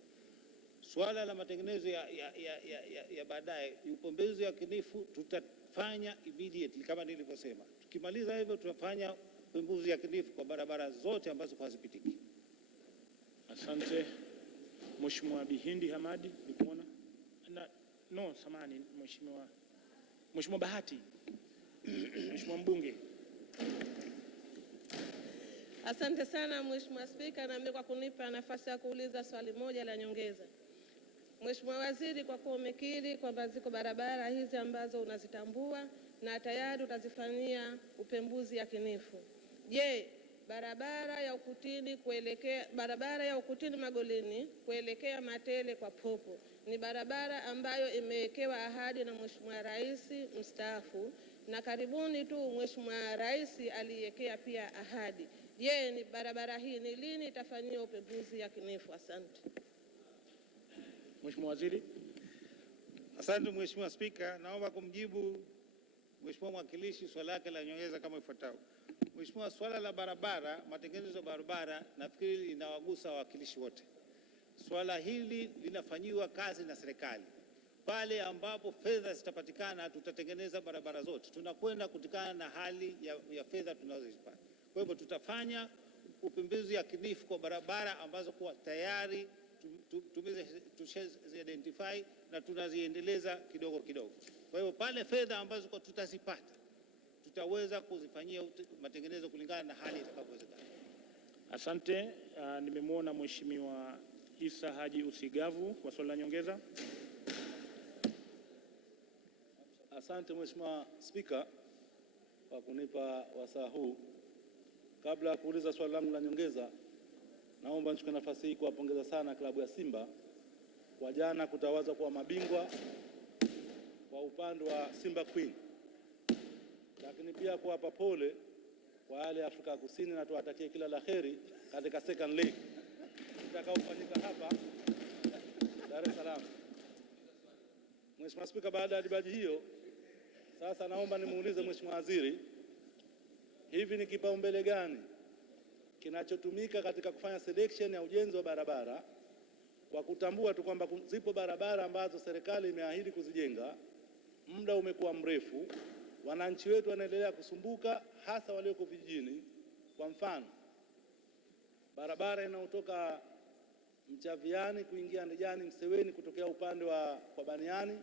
Swala la matengenezo ya baadaye, upembuzi yakinifu tutafanya immediately kama nilivyosema. Tukimaliza hivyo tutafanya upembuzi yakinifu kwa barabara zote ambazo hazipitiki. Asante. Mheshimiwa Bihindi Hamadi, nikumwona. Mheshimiwa Bahati. Mheshimiwa mbunge. Asante sana Mheshimiwa Spika, na mimi kwa kunipa nafasi ya kuuliza swali moja la nyongeza. Mheshimiwa Waziri, kwa kuwa umekiri kwamba ziko barabara hizi ambazo unazitambua na tayari utazifanyia upembuzi yakinifu, je, barabara ya Ukutini Magolini kuelekea Matele kwa Popo ni barabara ambayo imewekewa ahadi na Mheshimiwa Rais mstaafu, na karibuni tu Mheshimiwa Rais aliwekea pia ahadi. Je, ni barabara hii ni lini itafanyiwa upembuzi yakinifu? Asante. Mheshimiwa Waziri. Asante Mheshimiwa Spika, naomba kumjibu Mheshimiwa mwakilishi swali lake la nyongeza kama ifuatavyo. Mheshimiwa, swala la barabara, matengenezo ya barabara nafikiri linawagusa wawakilishi wote. Swala hili linafanyiwa kazi na serikali. Pale ambapo fedha zitapatikana tutatengeneza barabara zote. Tunakwenda kutokana na hali ya fedha tunazozipata. Kwa hivyo tutafanya upembuzi yakinifu kwa barabara ambazo kwa tayari tumezidentify na tunaziendeleza kidogo kidogo. Kwa hivyo pale fedha ambazo kwa tutazipata tutaweza kuzifanyia matengenezo kulingana na hali itakavyowezekana. Asante. Nimemwona Mheshimiwa Isa Haji Usigavu kwa swali la nyongeza. Asante Mheshimiwa Spika kwa kunipa wasaa huu. Kabla ya kuuliza swali langu la nyongeza, naomba nichukue nafasi hii kuwapongeza sana klabu ya Simba kwa jana kutawazwa kuwa mabingwa kwa upande wa Simba Queen, lakini pia kuwapa pole kwa wale ya Afrika Kusini na tuwatakie kila la kheri katika second leg itakaofanyika hapa Dar es Salaam. Mheshimiwa Spika, baada ya dibaji hiyo, sasa naomba nimuulize Mheshimiwa Waziri, hivi ni kipaumbele gani kinachotumika katika kufanya selection ya ujenzi wa barabara, kwa kutambua tu kwamba zipo barabara ambazo serikali imeahidi kuzijenga, muda umekuwa mrefu, wananchi wetu wanaendelea kusumbuka, hasa walioko vijijini. Kwa mfano, barabara inayotoka Mchaviani kuingia Ndejani Mseweni kutokea upande wa kwa Baniani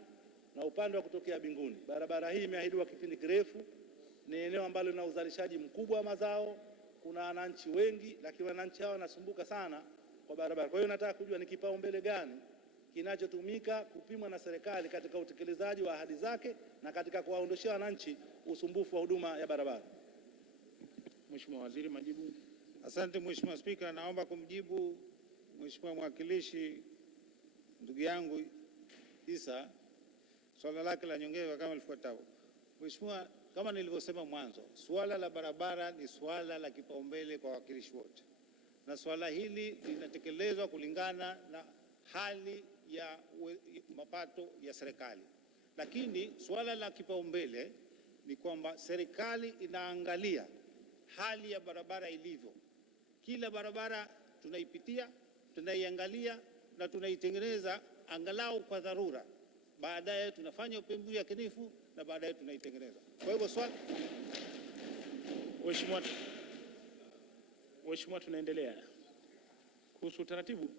na upande wa kutokea Binguni. Barabara hii imeahidiwa kipindi kirefu, ni eneo ambalo lina uzalishaji mkubwa wa mazao, kuna wananchi wengi, lakini wananchi hao wanasumbuka sana kwa barabara. Kwa hiyo nataka kujua ni kipaumbele gani kinachotumika kupimwa na serikali katika utekelezaji wa ahadi zake na katika kuwaondoshea wananchi usumbufu wa huduma ya barabara. Mheshimiwa Waziri, majibu. Asante Mheshimiwa Spika, naomba kumjibu Mheshimiwa mwakilishi ndugu yangu Isa swala lake la nyongeza kama lifuatavyo. Mheshimiwa, kama nilivyosema mwanzo, swala la barabara ni swala la kipaumbele kwa wawakilishi wote, na swala hili linatekelezwa kulingana na hali ya mapato ya serikali. Lakini swala la kipaumbele ni kwamba serikali inaangalia hali ya barabara ilivyo. Kila barabara tunaipitia, tunaiangalia na tunaitengeneza angalau kwa dharura. Baadaye tunafanya upembuzi yakinifu na baadaye tunaitengeneza. Kwa hivyo swali. Mheshimiwa, tunaendelea. Kuhusu utaratibu.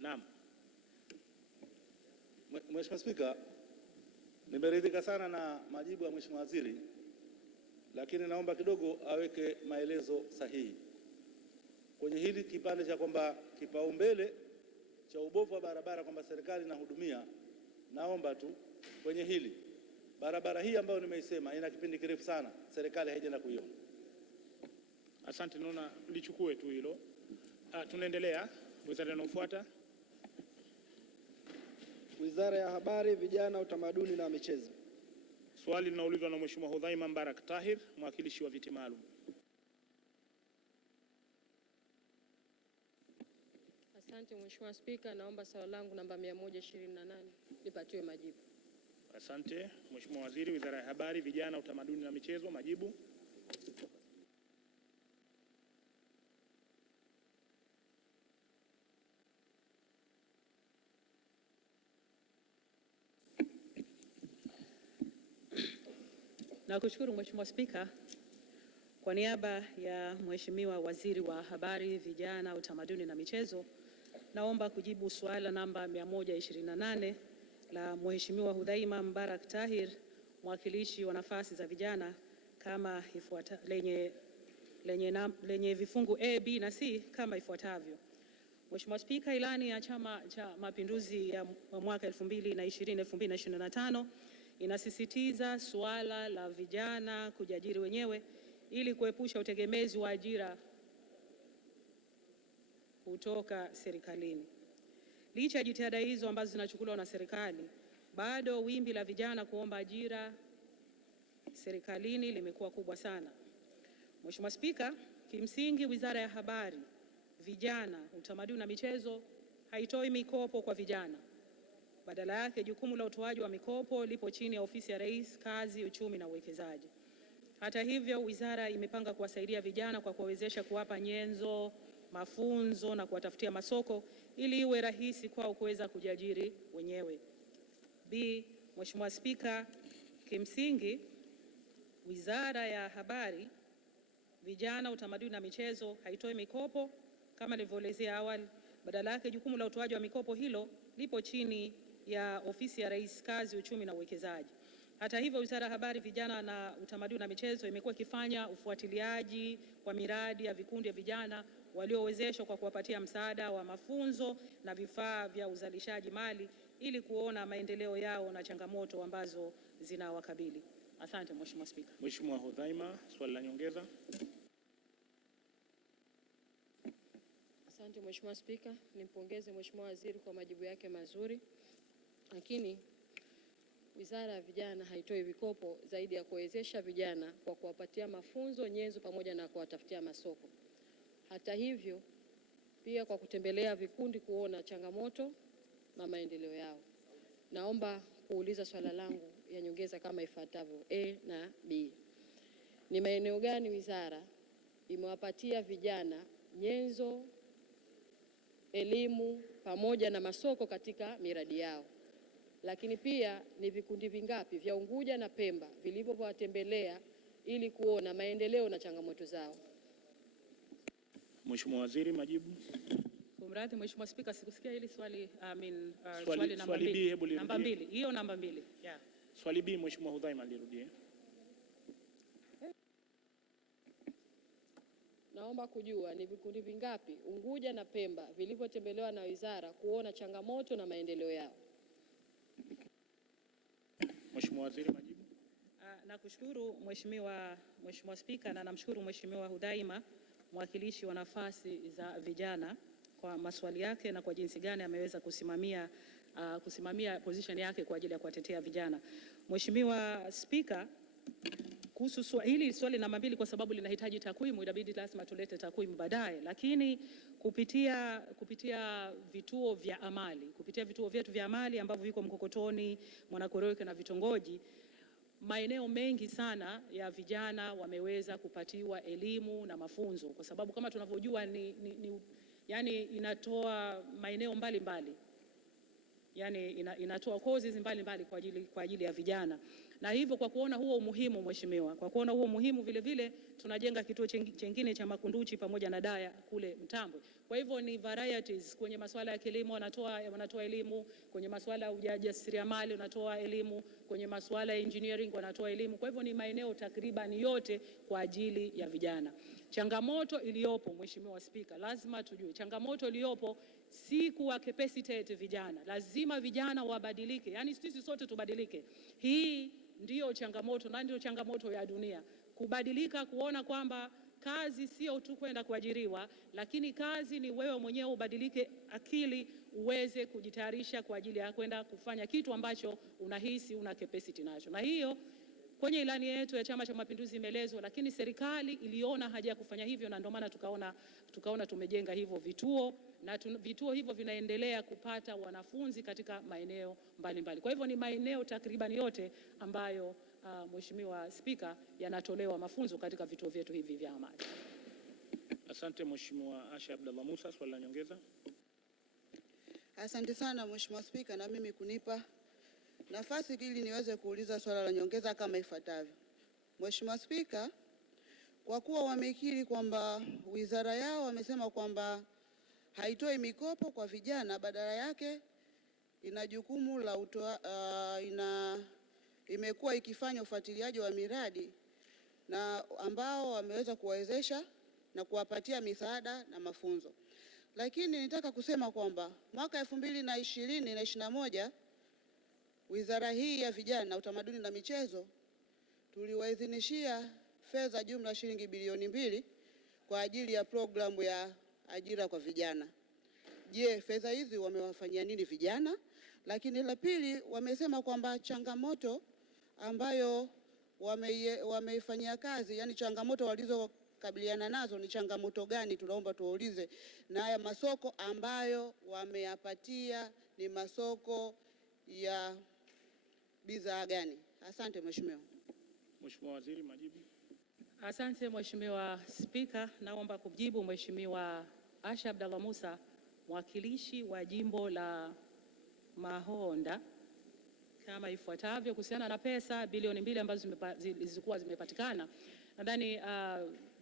Naam. Mheshimiwa Spika, nimeridhika sana na majibu ya Mheshimiwa Waziri, lakini naomba kidogo aweke maelezo sahihi kwenye hili kipande cha kwamba kipaumbele cha ubovu wa barabara kwamba serikali inahudumia. Naomba tu kwenye hili, barabara hii ambayo nimeisema ina kipindi kirefu sana, serikali haijaenda kuiona. Asante, naona lichukue tu hilo. Tunaendelea. Wizara inayofuata. Wizara ya Habari, Vijana, Utamaduni na Michezo. Swali linaulizwa na Mheshimiwa Hudhaima Mbarak Tahir, mwakilishi wa viti maalum. Asante Mheshimiwa Spika, naomba swali langu namba 128 lipatiwe majibu. Asante. Mheshimiwa Waziri, Wizara ya Habari, Vijana, Utamaduni na Michezo, majibu. Nakushukuru Mheshimiwa Spika. Kwa niaba ya Mheshimiwa Waziri wa Habari, Vijana, Utamaduni na Michezo, naomba kujibu swala namba 128 la Mheshimiwa Hudhaima Mbarak Tahir, mwakilishi wa nafasi za vijana kama lenye vifungu A, B na C kama ifuatavyo. Mheshimiwa Spika, ilani ya Chama cha Mapinduzi ya mwaka 2020-2025 inasisitiza suala la vijana kujiajiri wenyewe ili kuepusha utegemezi wa ajira kutoka serikalini. Licha ya jitihada hizo ambazo zinachukuliwa na serikali, bado wimbi la vijana kuomba ajira serikalini limekuwa kubwa sana. Mheshimiwa Spika, kimsingi Wizara ya Habari, Vijana, Utamaduni na Michezo haitoi mikopo kwa vijana. Badala yake, jukumu la utoaji wa mikopo lipo chini ya Ofisi ya Rais, Kazi, Uchumi na Uwekezaji. Hata hivyo, wizara imepanga kuwasaidia vijana kwa kuwawezesha, kuwapa nyenzo, mafunzo na kuwatafutia masoko ili iwe rahisi kwao kuweza kujiajiri wenyewe. Mheshimiwa Spika, kimsingi Wizara ya Habari, Vijana, Utamaduni na Michezo haitoi mikopo kama nilivyoelezea awali. Badala yake, jukumu la utoaji wa mikopo hilo lipo chini ya Ofisi ya Rais, Kazi, Uchumi na Uwekezaji. Hata hivyo, Wizara ya Habari, Vijana na Utamaduni na Michezo imekuwa ikifanya ufuatiliaji wa miradi ya vikundi vya vijana waliowezeshwa kwa kuwapatia msaada wa mafunzo na vifaa vya uzalishaji mali ili kuona maendeleo yao na changamoto ambazo zinawakabili. Asante Mheshimiwa Spika. Mheshimiwa Hudhaima, swali la nyongeza. Asante Mheshimiwa Spika, nimpongeze Mheshimiwa Waziri kwa majibu yake mazuri. Lakini Wizara ya Vijana haitoi mikopo zaidi ya kuwezesha vijana kwa kuwapatia mafunzo, nyenzo pamoja na kuwatafutia masoko. Hata hivyo, pia kwa kutembelea vikundi kuona changamoto na maendeleo yao. Naomba kuuliza swala langu ya nyongeza kama ifuatavyo: A na B. Ni maeneo gani wizara imewapatia vijana nyenzo, elimu pamoja na masoko katika miradi yao? Lakini pia ni vikundi vingapi vya Unguja na Pemba vilivyowatembelea ili kuona maendeleo na changamoto zao? Mheshimiwa Waziri, majibu. Kumradhi Mheshimiwa Spika, sikusikia hili swali. Swali namba 2, hebu lirudie. Namba 2. Hiyo namba 2. Yeah. Swali B, Mheshimiwa Hudhaima, lirudie. Naomba kujua ni vikundi vingapi Unguja na Pemba vilivyotembelewa na wizara kuona changamoto na maendeleo yao? Mheshimiwa Waziri, majibu. Nakushukuru Mheshimiwa Spika, na namshukuru Mheshimiwa Hudhaima, mwakilishi wa nafasi za vijana, kwa maswali yake na kwa jinsi gani ameweza kusimamia position yake kwa ajili ya kuwatetea vijana. Mheshimiwa Spika, kuhusu hili swali namba 2, kwa sababu linahitaji takwimu, inabidi lazima tulete takwimu baadaye, lakini kupitia vituo vya amali, kupitia vituo vyetu vya amali ambavyo viko Mkokotoni, Mwanakoroke na vitongoji, maeneo mengi sana ya vijana wameweza kupatiwa elimu na mafunzo, kwa sababu kama tunavyojua yani inatoa maeneo mbalimbali, yani inatoa courses mbalimbali kwa ajili ya vijana. Na hivyo kwa kuona huo umuhimu, Mheshimiwa, kwa kuona huo umuhimu, vile vile tunajenga kituo chengine cha Makunduchi pamoja na Daya kule Mtambwe. Kwa hivyo ni varieties kwenye masuala ya kilimo, wanatoa elimu, kwenye masuala ya ujasiriamali wanatoa elimu, kwenye masuala ya engineering wanatoa elimu. Kwa hivyo ni maeneo takriban yote kwa ajili ya vijana. Changamoto iliyopo, Mheshimiwa Spika, lazima tujue changamoto iliyopo si kuwa capacitate vijana. Lazima vijana wabadilike, yani sisi sote tubadilike. Hii ndiyo changamoto na ndio changamoto ya dunia, kubadilika, kuona kwamba kazi sio tu kwenda kuajiriwa, lakini kazi ni wewe mwenyewe ubadilike akili, uweze kujitayarisha kwa ajili ya kwenda kufanya kitu ambacho unahisi una capacity nacho. Na hiyo kwenye ilani yetu ya Chama cha Mapinduzi imeelezwa, lakini serikali iliona haja ya kufanya hivyo, na ndio maana tukaona tumejenga hivyo vituo, na vituo hivyo vinaendelea kupata wanafunzi katika maeneo mbalimbali. Kwa hivyo ni maeneo takriban yote ambayo Mheshimiwa Spika, yanatolewa mafunzo katika vituo vyetu hivi vya amali. Asante Mheshimiwa Asha Abdallah Musa, swali la nyongeza. Asante sana Mheshimiwa Spika, na mimi kunipa nafasi ili niweze kuuliza swala la nyongeza kama ifuatavyo. Mheshimiwa Spika, kwa kuwa wamekiri kwamba wizara yao wamesema kwamba haitoi mikopo kwa vijana, badala yake ina jukumu la imekuwa ikifanya ufuatiliaji wa miradi na ambao wameweza kuwawezesha na kuwapatia misaada na mafunzo. Lakini nitaka kusema kwamba mwaka 2020 na 2021 wizara hii ya Vijana, Utamaduni na Michezo tuliwaidhinishia fedha jumla shilingi bilioni 2 kwa ajili ya programu ya ajira kwa vijana. je, fedha hizi wamewafanyia nini vijana? Lakini la pili, wamesema kwamba changamoto ambayo wameifanyia kazi, yani changamoto walizokabiliana nazo ni changamoto gani? Tunaomba tuwaulize. Na haya masoko ambayo wameyapatia ni masoko ya bidhaa gani? Asante Mheshimiwa. Mheshimiwa Waziri, majibu. Asante Mheshimiwa Spika, naomba kujibu Mheshimiwa Asha Abdallah Musa, mwakilishi wa jimbo la Mahonda, kama ifuatavyo. Kuhusiana na pesa bilioni 2 ambazo zilikuwa zimepatikana, nadhani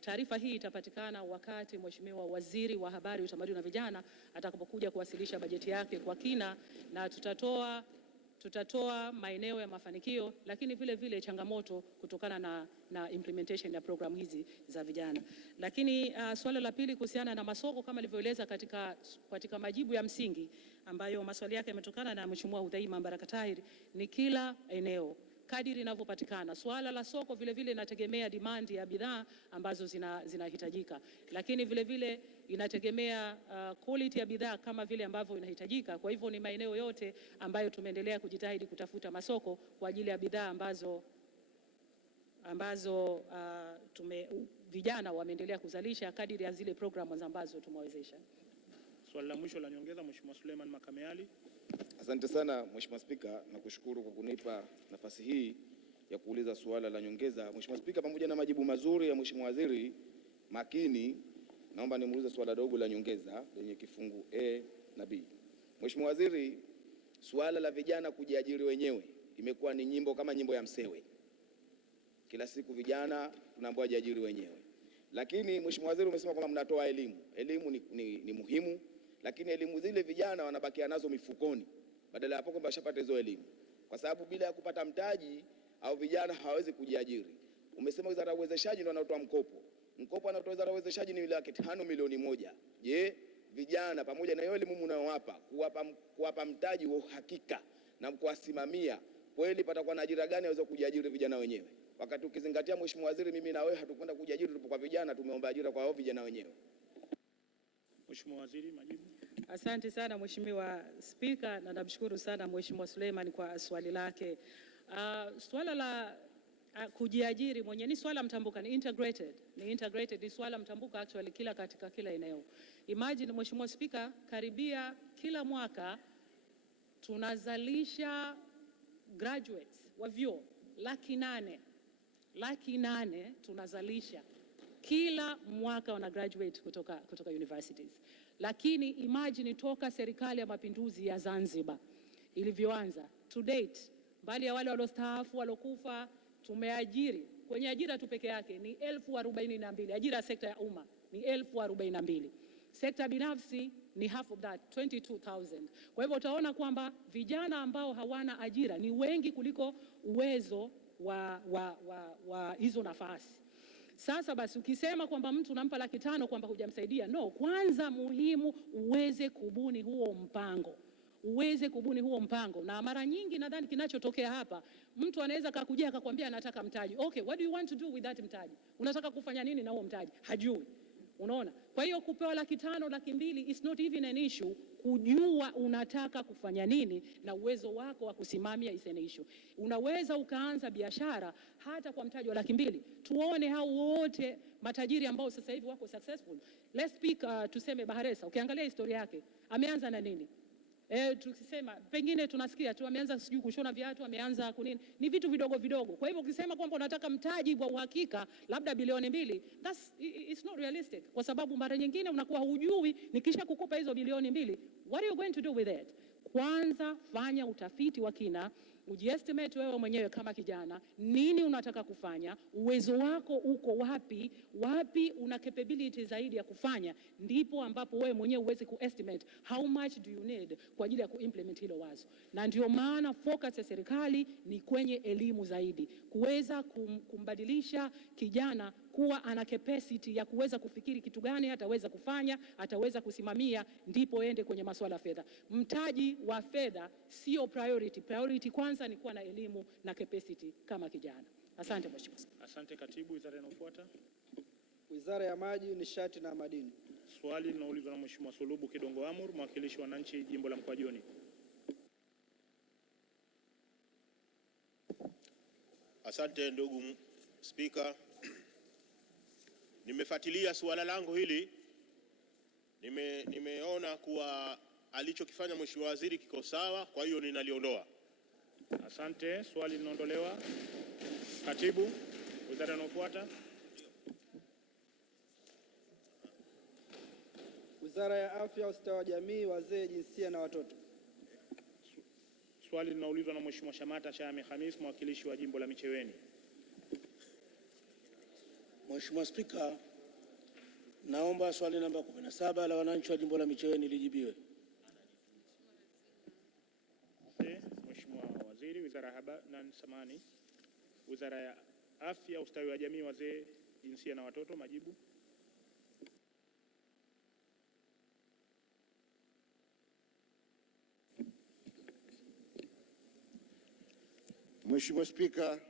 taarifa hii itapatikana wakati Mheshimiwa Waziri wa Habari, Utamaduni na Vijana atakapokuja kuwasilisha bajeti yake kwa kina, na tutatoa maeneo ya mafanikio, lakini vile vile changamoto kutokana na implementation ya program hizi za vijana. Lakini swala la pili kuhusiana na masoko, kama nilivyoeleza katika majibu ya msingi ambayo maswali yake yametokana na Mheshimiwa Hudhaima Mbaraka Tahir, ni kila eneo kadiri inavyopatikana. Swala la soko vile vile inategemea demand ya bidhaa ambazo zinahitajika, lakini vile vile inategemea quality ya bidhaa kama vile ambavyo inahitajika. Kwa hivyo ni maeneo yote ambayo tumeendelea kujitahidi kutafuta masoko kwa ajili ya bidhaa ambazo vijana wameendelea kuzalisha kadiri ya zile programs ambazo tumewezesha. Swali la mwisho la nyongeza, Mheshimiwa Suleiman Makameali. Asante sana Mheshimiwa Spika, na kushukuru kwa kunipa nafasi hii ya kuuliza suala la nyongeza. Mheshimiwa Spika, pamoja na majibu mazuri ya Mheshimiwa Waziri makini, naomba nimuulize suala dogo la nyongeza lenye kifungu A na B. Mheshimiwa Waziri, suala la vijana kujiajiri wenyewe imekuwa ni nyimbo kama nyimbo ya Msewe. Kila siku vijana tunaambiwa jiajiri wenyewe. Lakini Mheshimiwa Waziri, umesema kwamba mnatoa elimu. Elimu ni muhimu, lakini elimu zile vijana wanabakia nazo mifukoni, badala ya hapo kwamba washapata hizo elimu, kwa sababu bila ya kupata mtaji au vijana hawawezi kujiajiri. Umesema Wizara ya Uwezeshaji ndio wanatoa mkopo. Mkopo anaotoa Wizara ya Uwezeshaji ni R500 milioni 1. Je, vijana pamoja na hiyo elimu mnayowapa, kuwapa mtaji wa uhakika na kuwasimamia, kweli patakuwa na ajira gani waweza kujiajiri vijana wenyewe? Wakati ukizingatia Mheshimiwa Waziri, mimi na wewe hatukwenda kujiajiri tulipokuwa vijana, tumeomba ajira kwa hao vijana wenyewe. Mheshimiwa Waziri, majibu. Asante sana Mheshimiwa Spika, na namshukuru sana Mheshimiwa Suleiman kwa swali lake. Swala la kujiajiri mwenyewe ni swala mtambuka, ni integrated, ni swala mtambuka actually katika kila eneo. Imagine Mheshimiwa Spika, karibia kila mwaka tunazalisha graduates wa vyuo 800,000 tunazalisha kila mwaka, wana graduate kutoka universities. Lakini imagine toka Serikali ya Mapinduzi ya Zanzibar ilivyoanza to date, mbali ya wale waliostaafu walokufa, tumeajiri kwenye ajira tu peke yake ni 42,000. Ajira sekta ya umma ni 42,000. Sekta binafsi ni half of that, 22,000. Kwa hivyo utaona kwamba vijana ambao hawana ajira ni wengi kuliko uwezo wa hizo nafasi. Sasa basi ukisema kwamba mtu unampa R500,000 kwamba hujamsaidia, no, kwanza muhimu uweze kubuni huo mpango. Na mara nyingi nadhani kinachotokea hapa, mtu anaweza kakuja akakwambia anataka mtaji. Okay, what do you want to do with that mtaji? Unataka kufanya nini na huo mtaji? Hajui. Unaona? Kwa hiyo kupewa R500,000, R200,000 is not even an issue. Kujua unataka kufanya nini na uwezo wako wa kusimamia is an issue. Unaweza ukaanza biashara hata kwa mtaji wa R200,000. Tuone hao wote matajiri ambao sasa hivi wako successful. Let's speak tuseme Bahresa. Ukiangalia historia yake, ameanza na nini? Tukisema pengine tunasikia tu ameanza sijui kushona viatu, ameanza kunini, ni vitu vidogo vidogo. Kwa hivyo ukisema kwamba unataka mtaji wa uhakika labda bilioni 2, it's not realistic, kwa sababu mara nyingine unakuwa hujui nikisha kukupa hizo bilioni 2, what are you going to do with it? Kwanza fanya utafiti wa kina, ujiestimate wewe mwenyewe kama kijana, nini unataka kufanya, uwezo wako uko wapi una capability zaidi ya kufanya, ndipo ambapo wewe mwenyewe uweze kuestimate how much do you need kwa ajili ya kuimplement hilo wazo. Na ndio maana focus ya serikali ni kwenye elimu zaidi, kuweza kumbadilisha kijana kuwa ana capacity ya kuweza kufikiri kitu gani ataweza kufanya, ataweza kusimamia, ndipo ende kwenye masuala ya fedha. Mtaji wa fedha sio priority. Priority kwanza ni kuwa na elimu na capacity kama kijana. Asante Mheshimiwa. Asante Katibu. Wizara inayofuata. Wizara ya Maji, Nishati na Madini. Swali linaulizwa na Mheshimiwa Sulubu Kidongo Amur, mwakilishi wa wananchi jimbo la Mkwajuni. Asante ndugu Spika. Nimefuatilia suala langu hili, nimeona kuwa alichokifanya Mheshimiwa Waziri kiko sawa, kwa hiyo ninaliondoa. Asante, swali linaondolewa. Katibu, wizara inayofuata. Wizara ya Afya, Ustawi wa Jamii, Wazee, Jinsia na Watoto. Swali linaulizwa na Mheshimiwa Shamata Shame Khamis, mwakilishi wa jimbo la Micheweni. Mheshimiwa Spika, naomba swali namba 17 la wananchi wa jimbo la Micheweni lijibiwe. Mheshimiwa Waziri, Wizara ya Wizara ya Afya, Ustawi wa Jamii, Wazee, Jinsia na Watoto, majibu. Mheshimiwa Spika,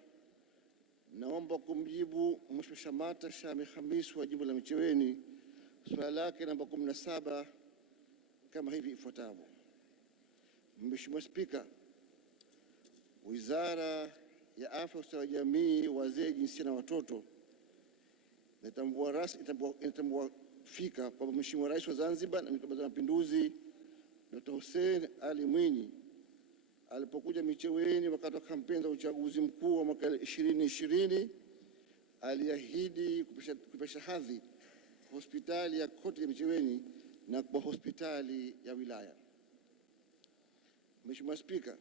naomba kumjibu Mheshimiwa Shamata Shame Khamis wa jimbo la Micheweni swali lake namba 17 kama hivi ifuatavyo. Mheshimiwa Spika, Wizara ya Afya, Ustawi wa Jamii, Wazee, Jinsia na Watoto inatambua fika kwamba Mheshimiwa Rais wa Zanzibar na Mapinduzi ya Mapinduzi Dr. Hussein Ali Mwinyi alipokuja Micheweni wakati wa kampeni za uchaguzi mkuu wa mwaka 2020 aliahidi kupandisha hadhi hospitali ya Koti ya Micheweni na kuwa hospitali ya wilaya. Mheshimiwa Spika,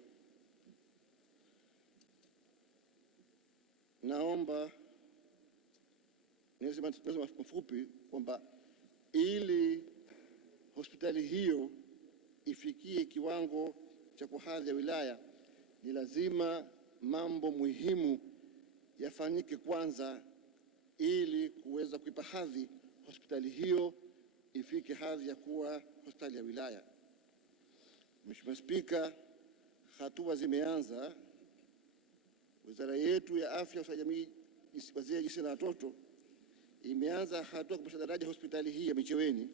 naomba niseme mfupi kwamba ili hospitali hiyo ifikie kiwango cha kuwa hadhi ya wilaya ni lazima mambo muhimu yafanyike kwanza ili kuweza kuipa hadhi hospitali hiyo ifike hadhi ya kuwa hospitali ya wilaya. Mheshimiwa Spika, hatua zimeanza. Wizara yetu ya Afya, Ustawi wa Jamii, Wazee, Jinsia na Watoto imeanza hatua kupandisha daraja hospitali hii ya Micheweni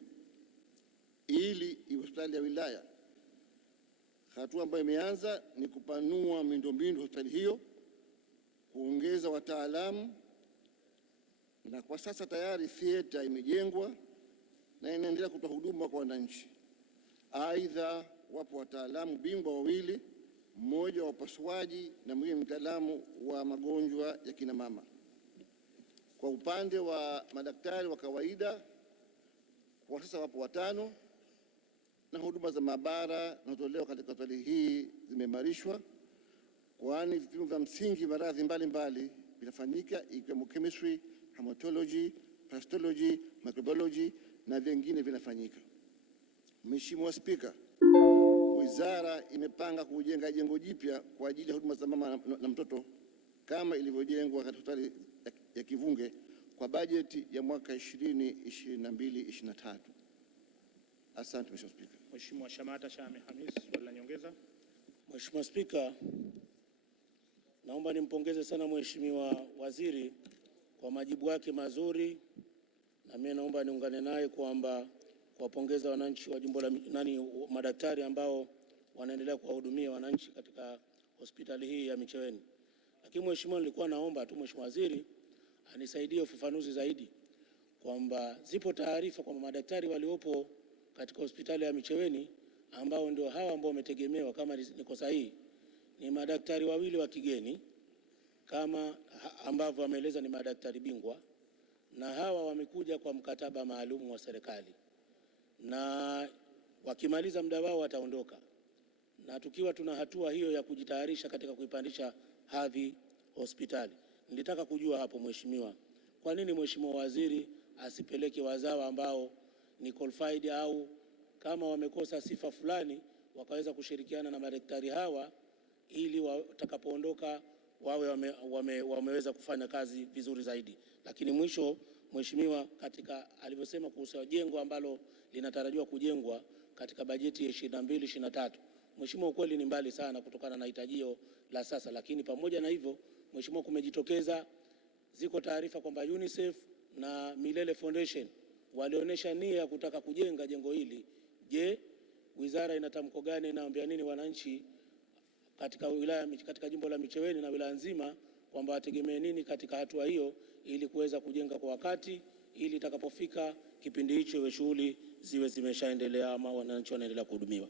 ili iwe hospitali ya wilaya. Hatua ambayo imeanza ni kupanua miundombinu hospitali hiyo, kuongeza wataalamu, na kwa sasa tayari theater imejengwa na inaendelea kutoa huduma kwa wananchi. Aidha, wapo wataalamu bingwa wawili, mmoja wa upasuaji na mwingine mtaalamu wa magonjwa ya kina mama. Kwa upande wa madaktari wa kawaida, kwa sasa wapo 5 na huduma za maabara zinazotolewa katika hospitali hii zimeimarishwa, kwani vipimo vya msingi maradhi mbalimbali vinafanyika ikiwemo chemistry, hematology, pathology, microbiology na vingine vinafanyika. Mheshimiwa Spika, wizara imepanga kujenga jengo jipya kwa ajili ya huduma za mama na mtoto kama ilivyojengwa katika hospitali ya Kivunge kwa bajeti ya mwaka 2022-2023. Asante Mheshimiwa Spika. Mheshimiwa Shamata Shame Khamis, swali la nyongeza. Mheshimiwa Spika, naomba nimpongeze sana Mheshimiwa Waziri kwa majibu yake mazuri, na mimi naomba niungane naye kwamba kuwapongeza wananchi wa jimbo la madaktari ambao wanaendelea kuwahudumia wananchi katika hospitali hii ya Micheweni. Lakini Mheshimiwa, nilikuwa naomba tu Mheshimiwa Waziri anisaidie ufafanuzi zaidi kwamba zipo taarifa kwamba madaktari waliopo katika hospitali ya Micheweni ambao ndio hawa ambao wametegemewa, kama niko sahihi, ni madaktari 2 wa kigeni kama ambavyo wameeleza ni madaktari bingwa, na hawa wamekuja kwa mkataba maalum wa serikali, na wakimaliza muda wao wataondoka. Na tukiwa tuna hatua hiyo ya kujitayarisha katika kuipandisha hadhi hospitali, nilitaka kujua hapo Mheshimiwa, kwa nini Mheshimiwa Waziri asipeleke wazawa ambao ni qualified au kama wamekosa sifa fulani wakaweza kushirikiana na madaktari hawa ili watakapoondoka wawe wameweza kufanya kazi vizuri zaidi. Lakini mwisho Mheshimiwa, katika alivyosema kuhusu jengo ambalo linatarajiwa kujengwa katika bajeti ya 22-23, Mheshimiwa, ukweli ni mbali sana kutokana na hitajio la sasa, lakini pamoja na hivyo Mheshimiwa, kumejitokeza ziko taarifa kwamba UNICEF na Milele Foundation walionyesha nia ya kutaka kujenga jengo hili. Je, wizara ina tamko gani, inaambia nini wananchi katika wilaya, katika jimbo la Micheweni na wilaya nzima, kwamba wategemee nini katika hatua hiyo ili kuweza kujenga kwa wakati, ili itakapofika kipindi hicho iwe shughuli ziwe zimeshaendelea ama wananchi wanaendelea kuhudumiwa?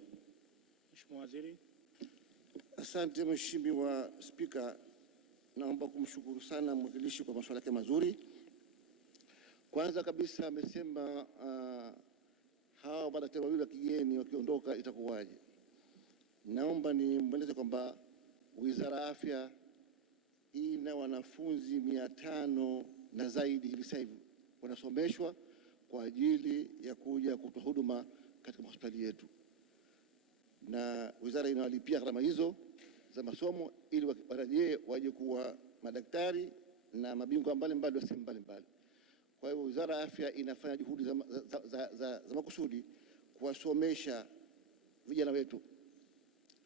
Mheshimiwa Waziri. Asante Mheshimiwa Spika, naomba kumshukuru sana mwakilishi kwa maswali yake mazuri. Kwanza kabisa amesema hawa madaktari wawili wa kigeni wakiondoka itakuwaje? Naomba nimweleze kwamba Wizara ya Afya ina wanafunzi 500 na zaidi hivi sasa hivi wanasomeshwa kwa ajili ya kuja kutoa huduma katika hospitali yetu, na wizara inawalipia gharama hizo za masomo ili warejee waje kuwa madaktari na mabingwa mbalimbali wa sehemu mbalimbali. Kwa hiyo Wizara ya Afya inafanya juhudi za makusudi kuwasomesha vijana wetu.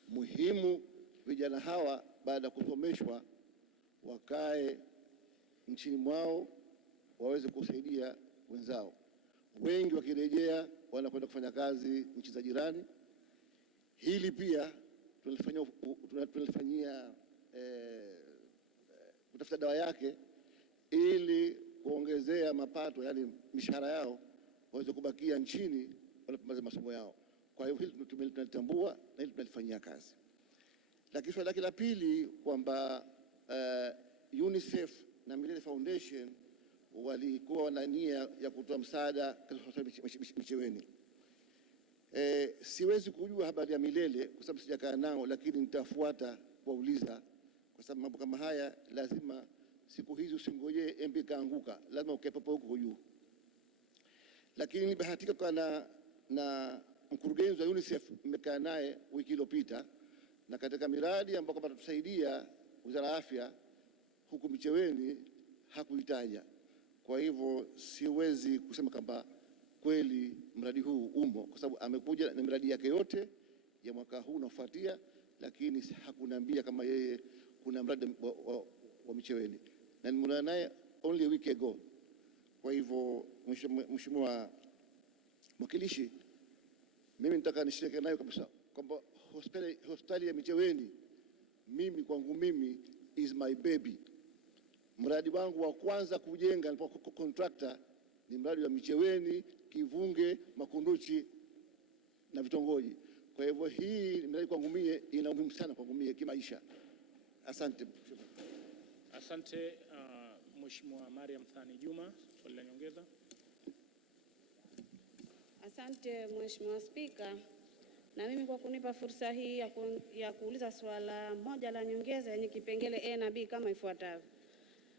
Muhimu vijana hawa baada ya kusomeshwa wakae nchini mwao waweze kusaidia wenzao. Wengi wakirejea wanakwenda kufanya kazi nchi za jirani. Hili pia tunalifanyia kutafuta dawa yake ili kuongezea mapato, yani mishahara yao, waweze kubakia nchini wanapomaliza masomo yao. Kwa hiyo hili tunalitambua na hili tunalifanyia kazi. Lakini swali lake la pili kwamba UNICEF na Milele Foundation walikuwa wana nia ya kutoa msaada katika hospitali Micheweni. Siwezi kujua habari ya Milele kwa sababu sijakaa nao, lakini nitafuata kuwauliza, kwa sababu mambo kama haya lazima siku hizi usingojee MB kaanguka, lazima ukepapo huko juu. Lakini nimebahatika kwa na mkurugenzi wa UNICEF, nimekaa naye wiki iliyopita, na katika miradi ambayo kama tutasaidia Wizara ya Afya huku Micheweni hakuitaja. Kwa hivyo siwezi kusema kwamba kweli mradi huu umo, kwa sababu amekuja na miradi yake yote ya mwaka huu unaofuatia, lakini hakuniambia kama yeye kuna mradi wa Micheweni, na nimeona naye only a week ago. Kwa hivyo Mheshimiwa mwakilishi, mimi nataka nishiriki nayo kabisa kwamba hospitali ya Micheweni kwangu mimi is my baby. Mradi wangu wa kwanza kujenga nilipokuwa contractor ni mradi wa Micheweni, Kivunge, Makunduchi na vitongoji. Kwa hivyo hii mradi kwangu mimi ina umuhimu sana kwangu mimi kimaisha. Asante. Asante. Mheshimiwa Mariam Thani Juma, swali la nyongeza. Asante Mheshimiwa Spika, na mimi kwa kunipa fursa hii ya kuuliza swala moja la nyongeza yenye kipengele A na B kama ifuatavyo.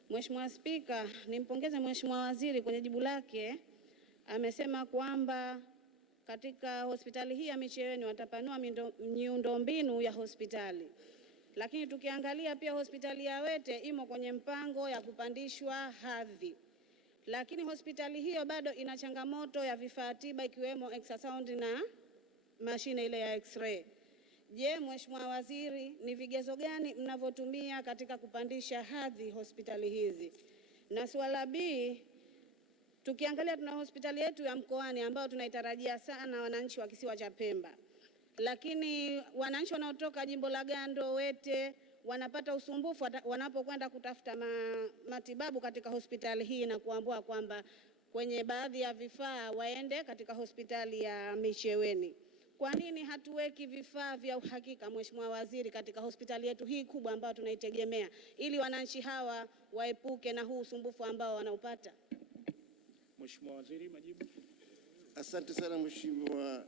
Mheshimiwa Spika, nimpongeze Mheshimiwa Waziri kwenye jibu lake. Amesema kwamba katika hospitali hii ya Micheweni watapanua miundombinu ya hospitali. Lakini tukiangalia pia hospitali ya Wete imo kwenye mpango ya kupandishwa hadhi. Lakini hospitali hiyo bado ina changamoto ya vifaa tiba ikiwemo ultrasound na mashine ile ya X-ray. Je, Mheshimiwa Waziri, ni vigezo gani mnavyotumia katika kupandisha hadhi hospitali hizi? Na swala B, tukiangalia tuna hospitali yetu ya mkoani ambayo tunaitarajia sana wananchi wa kisiwa cha Pemba. Lakini wananchi wanaotoka jimbo la Gando, Wete wanapata usumbufu wanapokwenda kutafuta matibabu katika hospitali hii na kuambiwa kwamba kwenye baadhi ya vifaa waende katika hospitali ya Micheweni. Kwa nini hatuweki vifaa vya uhakika, Mheshimiwa Waziri, katika hospitali yetu hii kubwa ambayo tunaitegemea ili wananchi hawa waepuke na huu usumbufu ambao wanaupata? Mheshimiwa Waziri, majibu. Asante sana Mheshimiwa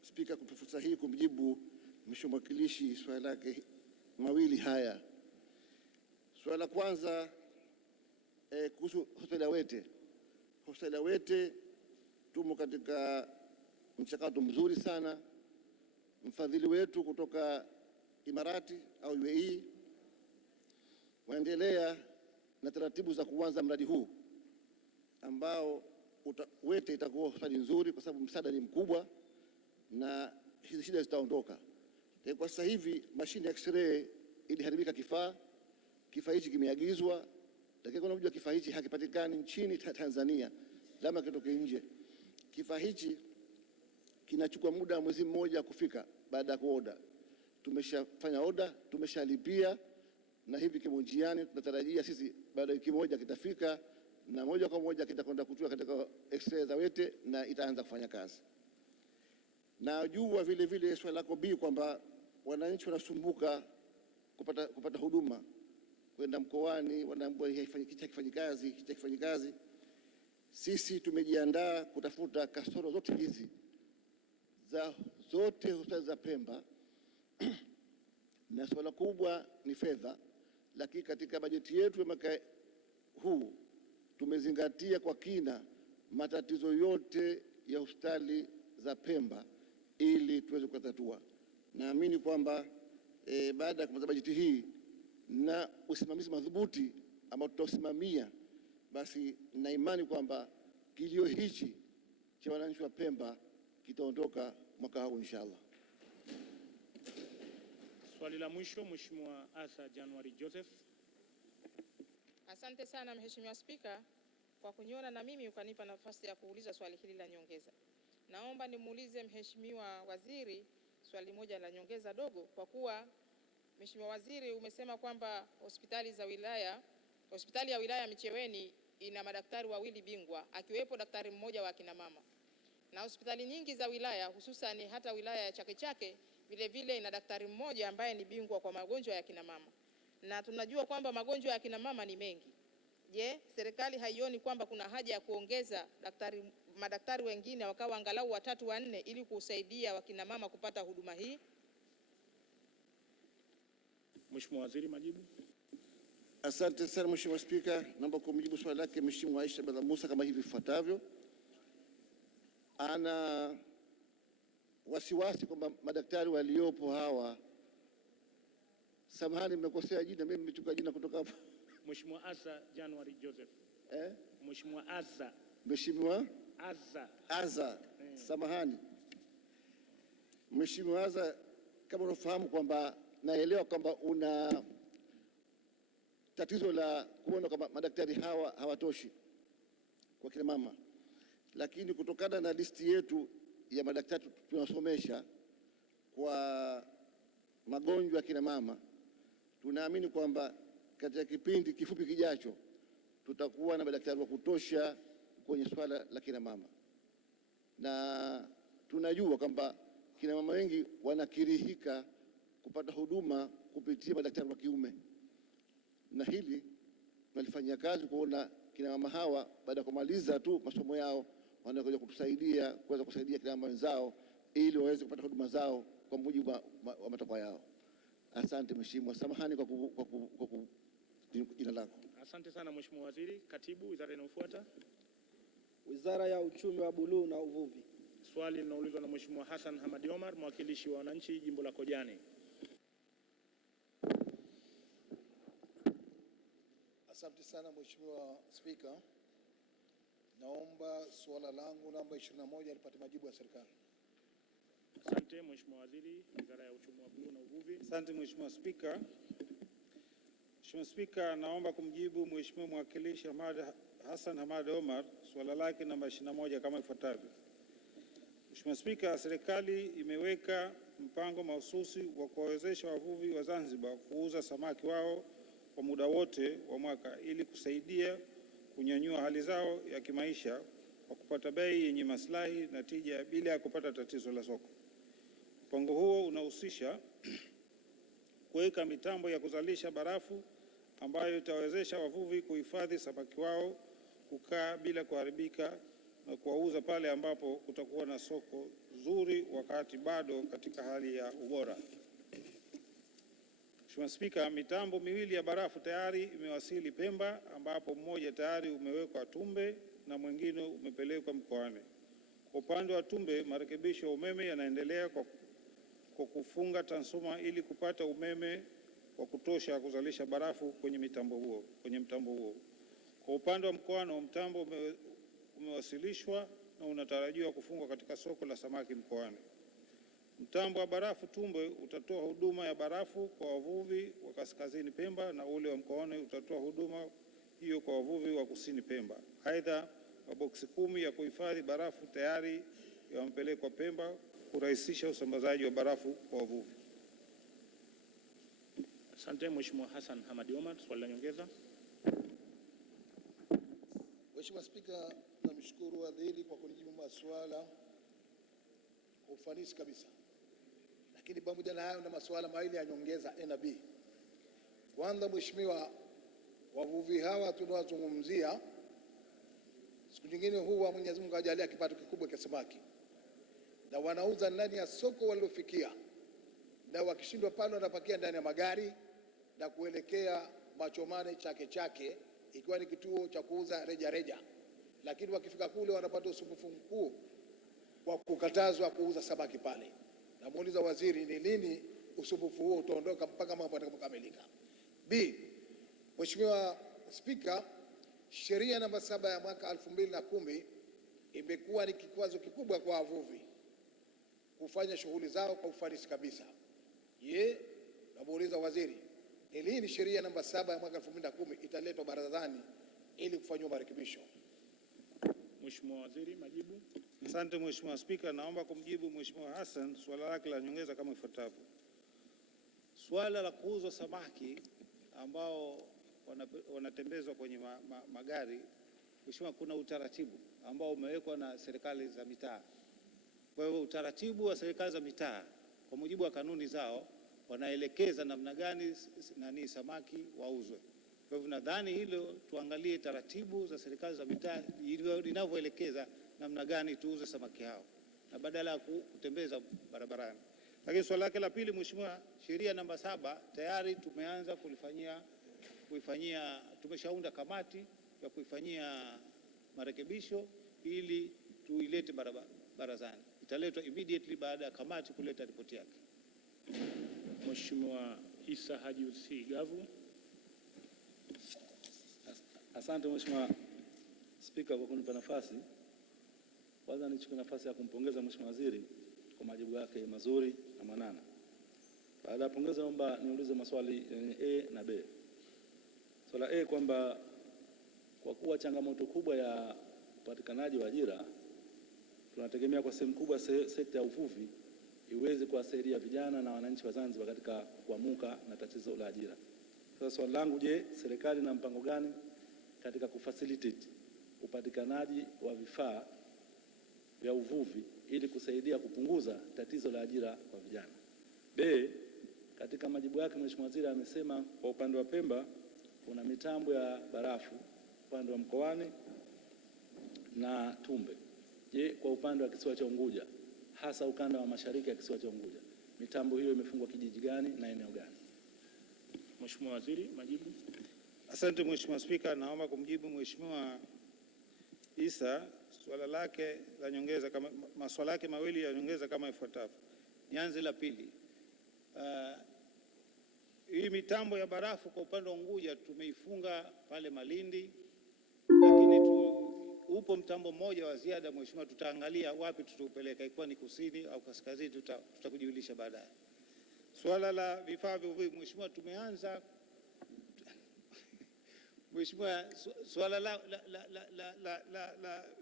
Spika kwa fursa hii kumjibu Mheshimiwa mwakilishi swali lake mawili haya. Swali la kwanza kuhusu hospitali ya Wete. Hospitali ya Wete tumo katika mchakato mzuri sana. Mfadhili wetu kutoka Imarati au UAE waendelea na taratibu za kuanza mradi huu ambao Wete itakuwa hospitali nzuri kwa sababu msaada ni mkubwa na hizi shida zitaondoka. Kwa sasa hivi mashine ya X-ray iliharibika, kifaa hichi kimeagizwa, lakini unajua kifaa hichi hakipatikani nchini Tanzania, lazima kitoke nje. Kifaa hichi kinachukua muda wa mwezi mmoja kufika baada ya kuoda. Tumeshafanya oda, tumeshalipia na hivi kimo njiani. Tunatarajia sisi baada ya wiki moja kitafika na moja kwa moja kitakwenda kutua katika X-ray za Wete na itaanza kufanya kazi. Na jua vile vile swali lako B kwamba wananchi wanasumbuka kupata huduma, kwenda mkoani wanaambiwa kifanyi kazi. Sisi tumejiandaa kutafuta kasoro zote hizi za zote hospitali za Pemba na swala kubwa ni fedha, lakini katika bajeti yetu ya mwaka huu tumezingatia kwa kina matatizo yote ya hospitali za Pemba ili tuweze kutatua. Naamini kwamba baada ya kumaliza bajeti hii na usimamizi madhubuti ambao tutausimamia, basi na imani kwamba kilio hichi cha wananchi wa Pemba kitaondoka mwaka huu inshallah. Swali la mwisho, Mheshimiwa Asa January Joseph. Asante sana Mheshimiwa Spika kwa kuniona na mimi ukanipa nafasi ya kuuliza swali hili la nyongeza. Naomba nimuulize Mheshimiwa Waziri swali moja la nyongeza dogo, kwa kuwa Mheshimiwa Waziri umesema kwamba hospitali ya wilaya Micheweni ina madaktari wawili bingwa akiwepo daktari mmoja wa kina mama, na hospitali nyingi za wilaya hususan hata wilaya ya Chake Chake vile vile ina daktari mmoja ambaye ni bingwa kwa magonjwa ya kina mama, na tunajua kwamba magonjwa ya kina mama ni mengi. Je, serikali haioni kwamba kuna haja ya kuongeza madaktari wengine wakawa angalau 3 4 ili kusaidia wakina mama kupata huduma hii? Mheshimiwa Waziri, majibu. Asante sana Mheshimiwa Spika, naomba kumjibu swali lake Mheshimiwa Aisha Badha Musa kama hivi ifuatavyo. Ana wasiwasi kwamba madaktari waliopo hawa, samahani nimekosea jina, mimi nimechukua jina kutoka hapo. Mheshimiwa Asa January Joseph. Mheshimiwa Asa. Mheshimiwa Asa. Samahani. Mheshimiwa Asa, kama unafahamu kwamba naelewa kwamba una tatizo la kuona kwamba madaktari hawa hawatoshi kwa kina mama, lakini kutokana na listi yetu ya madaktari tunasomesha kwa magonjwa ya kina mama, tunaamini kwamba katika kipindi kifupi kijacho tutakuwa na madaktari wa kutosha kwenye swala la kina mama, na tunajua kwamba kina mama wengi wanakirihika kupata huduma kupitia madaktari wa kiume, na hili tunalifanyia kazi kuona kina mama hawa baada ya kumaliza tu masomo yao wanakuja kutusaidia kuweza kusaidia kina mama wenzao ili waweze kupata huduma zao kwa mujibu wa matakwa yao. Asante Mheshimiwa, samahani kwa jina lako. Asante sana Mheshimiwa Waziri. Katibu, wizara inayofuata. Wizara ya Uchumi wa Buluu na Uvuvi. Swali linaulizwa na Mheshimiwa Hassan Hamadi Omar, mwakilishi wa wananchi jimbo la Kojani. Asante sana Mheshimiwa Spika. Naomba swala langu namba 21 lipate majibu ya serikali. Asante Mheshimiwa Waziri, Wizara ya Uchumi wa Buluu na Uvuvi. Asante Mheshimiwa Spika. Mheshimiwa Spika, naomba kumjibu Mheshimiwa mwakilishi Hassan Hamad Omar swala lake namba 21 kama ifuatavyo. Mheshimiwa Spika, serikali imeweka mpango mahususi wa kuwawezesha wavuvi wa Zanzibar kuuza samaki wao kwa muda wote wa mwaka ili kusaidia kunyanyua hali zao ya kimaisha kwa kupata bei yenye maslahi na tija bila ya kupata tatizo la soko. Mpango huo unahusisha kuweka mitambo ya kuzalisha barafu ambayo itawezesha wavuvi kuhifadhi samaki wao kukaa bila kuharibika na kuwauza pale ambapo kutakuwa na soko zuri wakati bado katika hali ya ubora. Mheshimiwa Spika, mitambo miwili ya barafu tayari imewasili Pemba, ambapo mmoja tayari umewekwa Tumbe na mwingine umepelekwa mkoani. Kwa upande wa Tumbe, marekebisho ya umeme yanaendelea kwa kufunga transformer ili kupata umeme wa kutosha kuzalisha barafu kwenye mtambo huo. Kwa upande wa mkoani, mtambo umewasilishwa na unatarajiwa kufungwa katika soko la samaki mkoani. Mtambo wa barafu Tumbe utatoa huduma ya barafu kwa wavuvi wa kaskazini Pemba na ule wa mkoani utatoa huduma hiyo kwa wavuvi wa kusini Pemba. Aidha, maboksi 10 ya kuhifadhi barafu tayari yamepelekwa Pemba kurahisisha usambazaji wa barafu kwa wavuvi. Asante. Mheshimiwa Hassan Hamadi Omar, swali la nyongeza. Mheshimiwa Spika, namshukuru waziri kwa kunijibu maswala kwa ufanisi kabisa, lakini pamoja na hayo na maswala mawili ya nyongeza A na B. Kwanza Mheshimiwa, wavuvi hawa tunawazungumzia siku nyingine huwa Mwenyezi Mungu ajalia kipato kikubwa cha samaki, na wanauza ndani ya soko waliofikia, na wakishindwa pale wanapakia ndani ya magari na kuelekea Machomane Chake Chake, ikiwa ni kituo cha kuuza reja reja, lakini wakifika kule wanapata usumbufu mkuu wa kukatazwa kuuza samaki pale. Namuuliza waziri, ni lini usumbufu huo utaondoka mpaka mambo yatakapokamilika? B. Mheshimiwa Spika, sheria namba 7 ya mwaka 2010 imekuwa ni kikwazo kikubwa kwa wavuvi kufanya shughuli zao kwa ufanisi kabisa. Namuuliza waziri, ni lini sheria namba 7 ya mwaka 2010 italetwa barazani ili kufanywa marekebisho? Mheshimiwa Waziri, majibu. Asante Mheshimiwa Spika, naomba kumjibu Mheshimiwa Hassan swala lake la nyongeza kama ifuatavyo. Swala la kuuzwa samaki ambao wanatembezwa kwenye magari, Mheshimiwa, kuna utaratibu ambao umewekwa na serikali za mitaa. Kwa hiyo utaratibu wa serikali za mitaa kwa mujibu wa kanuni zao wanaelekeza namna gani samaki wauzwe. Kwa hivyo nadhani hilo tuangalie taratibu za serikali za mitaa linavyoelekeza namna gani tuuze samaki hao na badala ya kutembeza barabarani. Lakini swali lake la pili Mheshimiwa, sheria namba 7 tayari tumeanza tumeshaunda kamati ya kuifanyia marekebisho ili tuilete barazani. Italetwa immediately baada ya kamati kuleta ripoti yake. Mheshimiwa Isa Haji Usi Gavu. Asante Mheshimiwa Spika kwa kunipa nafasi. Kwanza nichukue nafasi ya kumpongeza Mheshimiwa Waziri kwa majibu yake mazuri na manana. Baada ya pongeza, naomba niulize maswali A na B. Swala A kwamba kwa kuwa changamoto kubwa ya upatikanaji wa ajira, tunategemea kwa sehemu kubwa sekta ya uvuvi iweze kuwasaidia vijana na wananchi wa Zanzibar katika kuamuka na tatizo la ajira. Sasa swali langu, je, serikali ina mpango gani katika kufacilitate upatikanaji wa vifaa vya uvuvi ili kusaidia kupunguza tatizo la ajira kwa vijana? B, katika majibu yake Mheshimiwa Waziri amesema kwa upande wa Pemba kuna mitambo ya barafu, upande wa Mkoani na Tumbe. Je, kwa upande wa kisiwa cha Unguja, hasa ukanda wa mashariki ya kisiwa cha Unguja, mitambo hiyo imefungwa kijiji gani na eneo gani? Mheshimiwa Waziri, majibu. Asante Mheshimiwa Spika, naomba kumjibu Mheshimiwa Isa swala lake la nyongeza kama maswala yake mawili ya nyongeza kama ifuatavyo. Nianze la pili. Hii mitambo ya barafu kwa upande wa Unguja tumeifunga pale Malindi, lakini upo mtambo mmoja wa ziada Mheshimiwa, tutaangalia wapi tutaupeleka, ikiwa ni kusini au kaskazini, tutakujulisha baadaye. Swala la vifaa vya uvuvi Mheshimiwa, tumeanza Mheshimiwa, swala la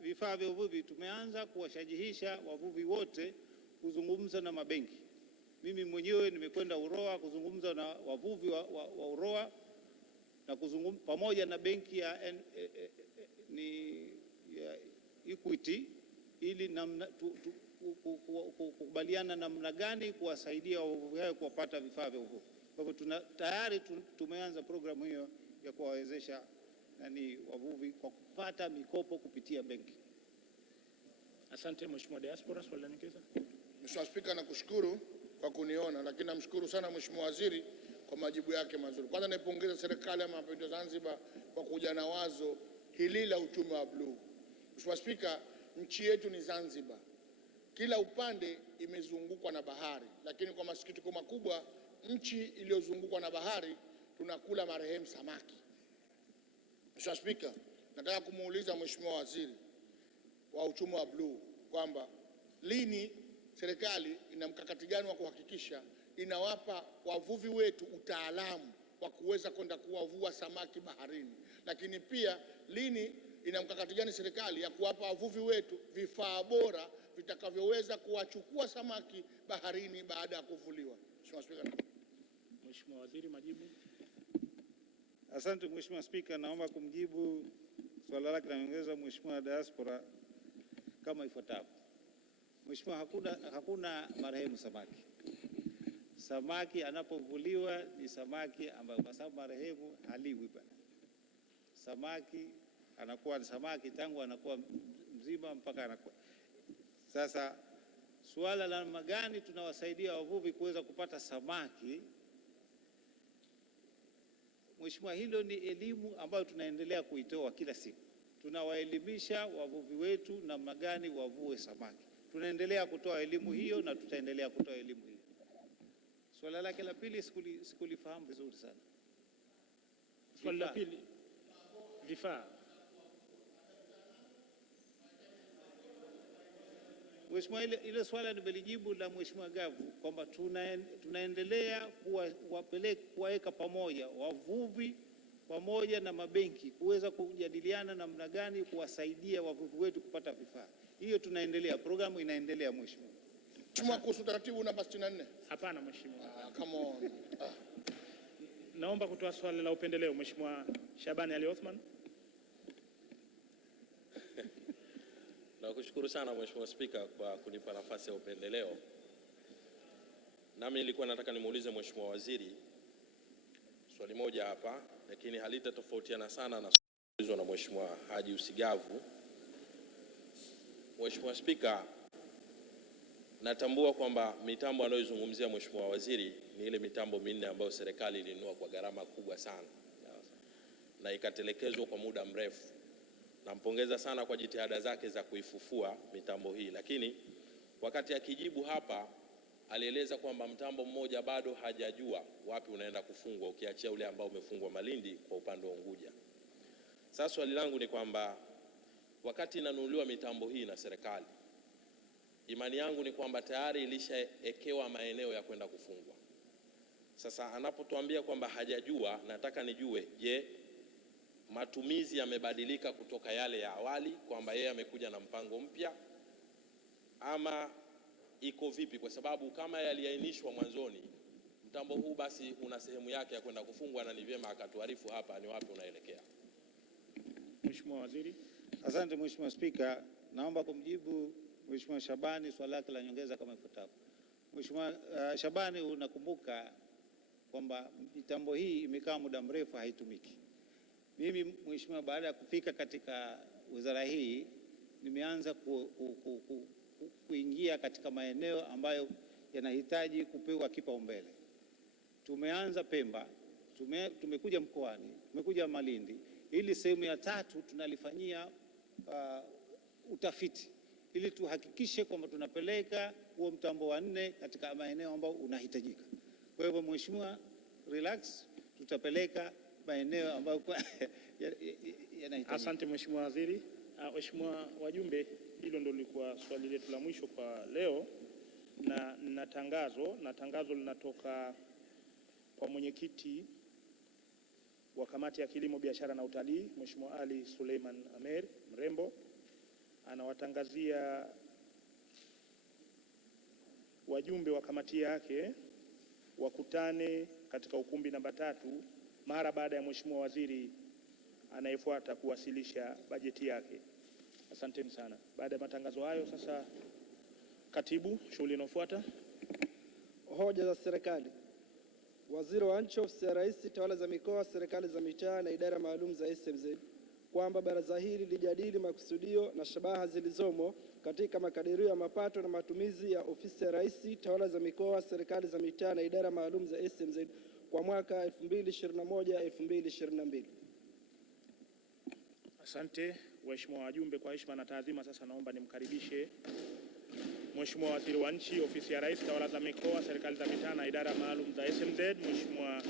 vifaa vya uvuvi tumeanza kuwashajihisha wavuvi wote kuzungumza na mabenki. Mimi mwenyewe nimekwenda Uroa kuzungumza na wavuvi wa Uroa na pamoja na benki ya Equity ili kukubaliana namna gani kuwasaidia wavuvi hao kuwapata vifaa vya uvuvi. Kwa hivyo tayari tumeanza programu hiyo ya kuwawezesha wavuvi kwa kupata mikopo kupitia benki. Asante Mheshimiwa Diaspora, swali la nyongeza. Mheshimiwa Spika, nakushukuru kwa kuniona, lakini namshukuru sana Mheshimiwa Waziri kwa majibu yake mazuri. Kwanza naipongeza Serikali ya Mapinduzi Zanzibar kwa kuja na wazo hili la uchumi wa bluu. Mheshimiwa Spika, nchi yetu ni Zanzibar. Kila upande imezungukwa na bahari, lakini kwa masikitiko makubwa nchi iliyozungukwa na bahari tunakula marehemu samaki. Mheshimiwa Spika, nataka kumuuliza Mheshimiwa Waziri wa uchumi wa bluu kwamba lini serikali ina mkakati gani wa kuhakikisha inawapa wavuvi wetu utaalamu wa kuweza kwenda kuwavua samaki baharini, lakini pia lini ina mkakati gani serikali ya kuwapa wavuvi wetu vifaa bora vitakavyoweza kuwachukua samaki baharini baada ya kuvuliwa? Mheshimiwa Spika. Mheshimiwa Waziri, majibu. Asante Mheshimiwa Spika, naomba kumjibu swala lake la nyongeza Mheshimiwa Diaspora kama ifuatavyo. Mheshimiwa, hakuna marehemu samaki. Samaki anapovuliwa ni samaki ambayo, kwa sababu marehemu haliwi bwana. Samaki anakuwa ni samaki tangu anakuwa mzima mpaka anakuwa. Sasa suala la namna gani tunawasaidia wavuvi kuweza kupata samaki, Mheshimiwa, hilo ni elimu ambayo tunaendelea kuitoa kila siku. Tunawaelimisha wavuvi wetu namna gani wavue samaki. Tunaendelea kutoa elimu hiyo na tutaendelea kutoa elimu hiyo. Swala lake la pili sikulifahamu vizuri sana. Swali la pili, vifaa. Mheshimiwa, ile swala nimelijibu la Mheshimiwa Gavu kwamba tunaendelea kuwaweka pamoja wavuvi pamoja na mabenki kuweza kujadiliana namna gani kuwasaidia wavuvi wetu kupata vifaa. Hiyo tunaendelea, programu inaendelea Mheshimiwa. Mheshimiwa, kuhusu taratibu namba 64. Hapana Mheshimiwa. Come on. Naomba kutoa swali la upendeleo Mheshimiwa Shabani Ali Othman. Nakushukuru sana Mheshimiwa Spika kwa kunipa nafasi ya upendeleo. Nami nilikuwa nataka nimuulize Mheshimiwa Waziri swali moja hapa, lakini halitatofautiana sana na swali na Mheshimiwa Haji Usigavu. Mheshimiwa Spika, natambua kwamba mitambo anayozungumzia Mheshimiwa Waziri ni ile mitambo minne ambayo serikali ilinunua kwa gharama kubwa sana na ikatelekezwa kwa muda mrefu. Nampongeza sana kwa jitihada zake za kuifufua mitambo hii, lakini wakati akijibu hapa alieleza kwamba mtambo mmoja bado hajajua wapi unaenda kufungwa, ukiachia ule ambao umefungwa Malindi kwa upande wa Unguja. Sasa swali langu ni kwamba wakati inanunuliwa mitambo hii na serikali, imani yangu ni kwamba tayari ilishaekewa maeneo ya kwenda kufungwa. Sasa anapotuambia kwamba hajajua, nataka nijue, je, matumizi yamebadilika kutoka yale ya awali kwamba yeye amekuja na mpango mpya, ama iko vipi? Kwa sababu kama yaliainishwa mwanzoni mtambo huu basi una sehemu yake ya kwenda kufungwa, na ni vyema akatuarifu hapa ni wapi unaelekea. Mheshimiwa Waziri. Asante Mheshimiwa Spika, naomba kumjibu Mheshimiwa Shabani swali lake la nyongeza kama ifuatavyo. Mheshimiwa Shabani, unakumbuka kwamba mitambo hii imekaa muda mrefu haitumiki. Mimi Mheshimiwa, baada ya kufika katika wizara hii nimeanza kuingia katika maeneo ambayo yanahitaji kupewa kipaumbele. Tumeanza Pemba, tumekuja Mkoani, tumekuja Malindi. Ili sehemu ya tatu tunalifanyia utafiti ili tuhakikishe kwamba tunapeleka huo mtambo wa 4 katika maeneo ambayo unahitajika. Kwa hivyo Mheshimiwa, relax, tutapeleka maeneo ambayo yanahitajika. Asante Mheshimiwa Waziri. Mheshimiwa wajumbe, hilo ndio lilikuwa swali letu la mwisho kwa leo, na tangazo linatoka kwa mwenyekiti wa kamati ya kilimo, biashara na utalii, Mheshimiwa Ali Suleiman Amer Mrembo. Anawatangazia wajumbe wa kamati yake wakutane katika ukumbi namba 3 mara baada ya Mheshimiwa Waziri anayefuata kuwasilisha bajeti yake. Asanteni sana. Baada ya matangazo hayo, sasa Katibu, shughuli inayofuata. Hoja za serikali. Waziri wa Nchi, Ofisi ya Rais, Tawala za Mikoa, Serikali za Mitaa na Idara Maalum za SMZ, kwamba baraza hili lijadili makusudio na shabaha zilizomo katika makadirio ya mapato na matumizi ya Ofisi ya Rais, Tawala za Mikoa, Serikali za Mitaa na Idara Maalum za SMZ kwa mwaka 2021-2022. Asante waheshimiwa wajumbe, kwa heshima na taadhima sasa naomba nimkaribishe Mheshimiwa Waziri wa Nchi, Ofisi ya Rais, Tawala za Mikoa, Serikali za Mitaa na Idara Maalum za SMZ, Mheshimiwa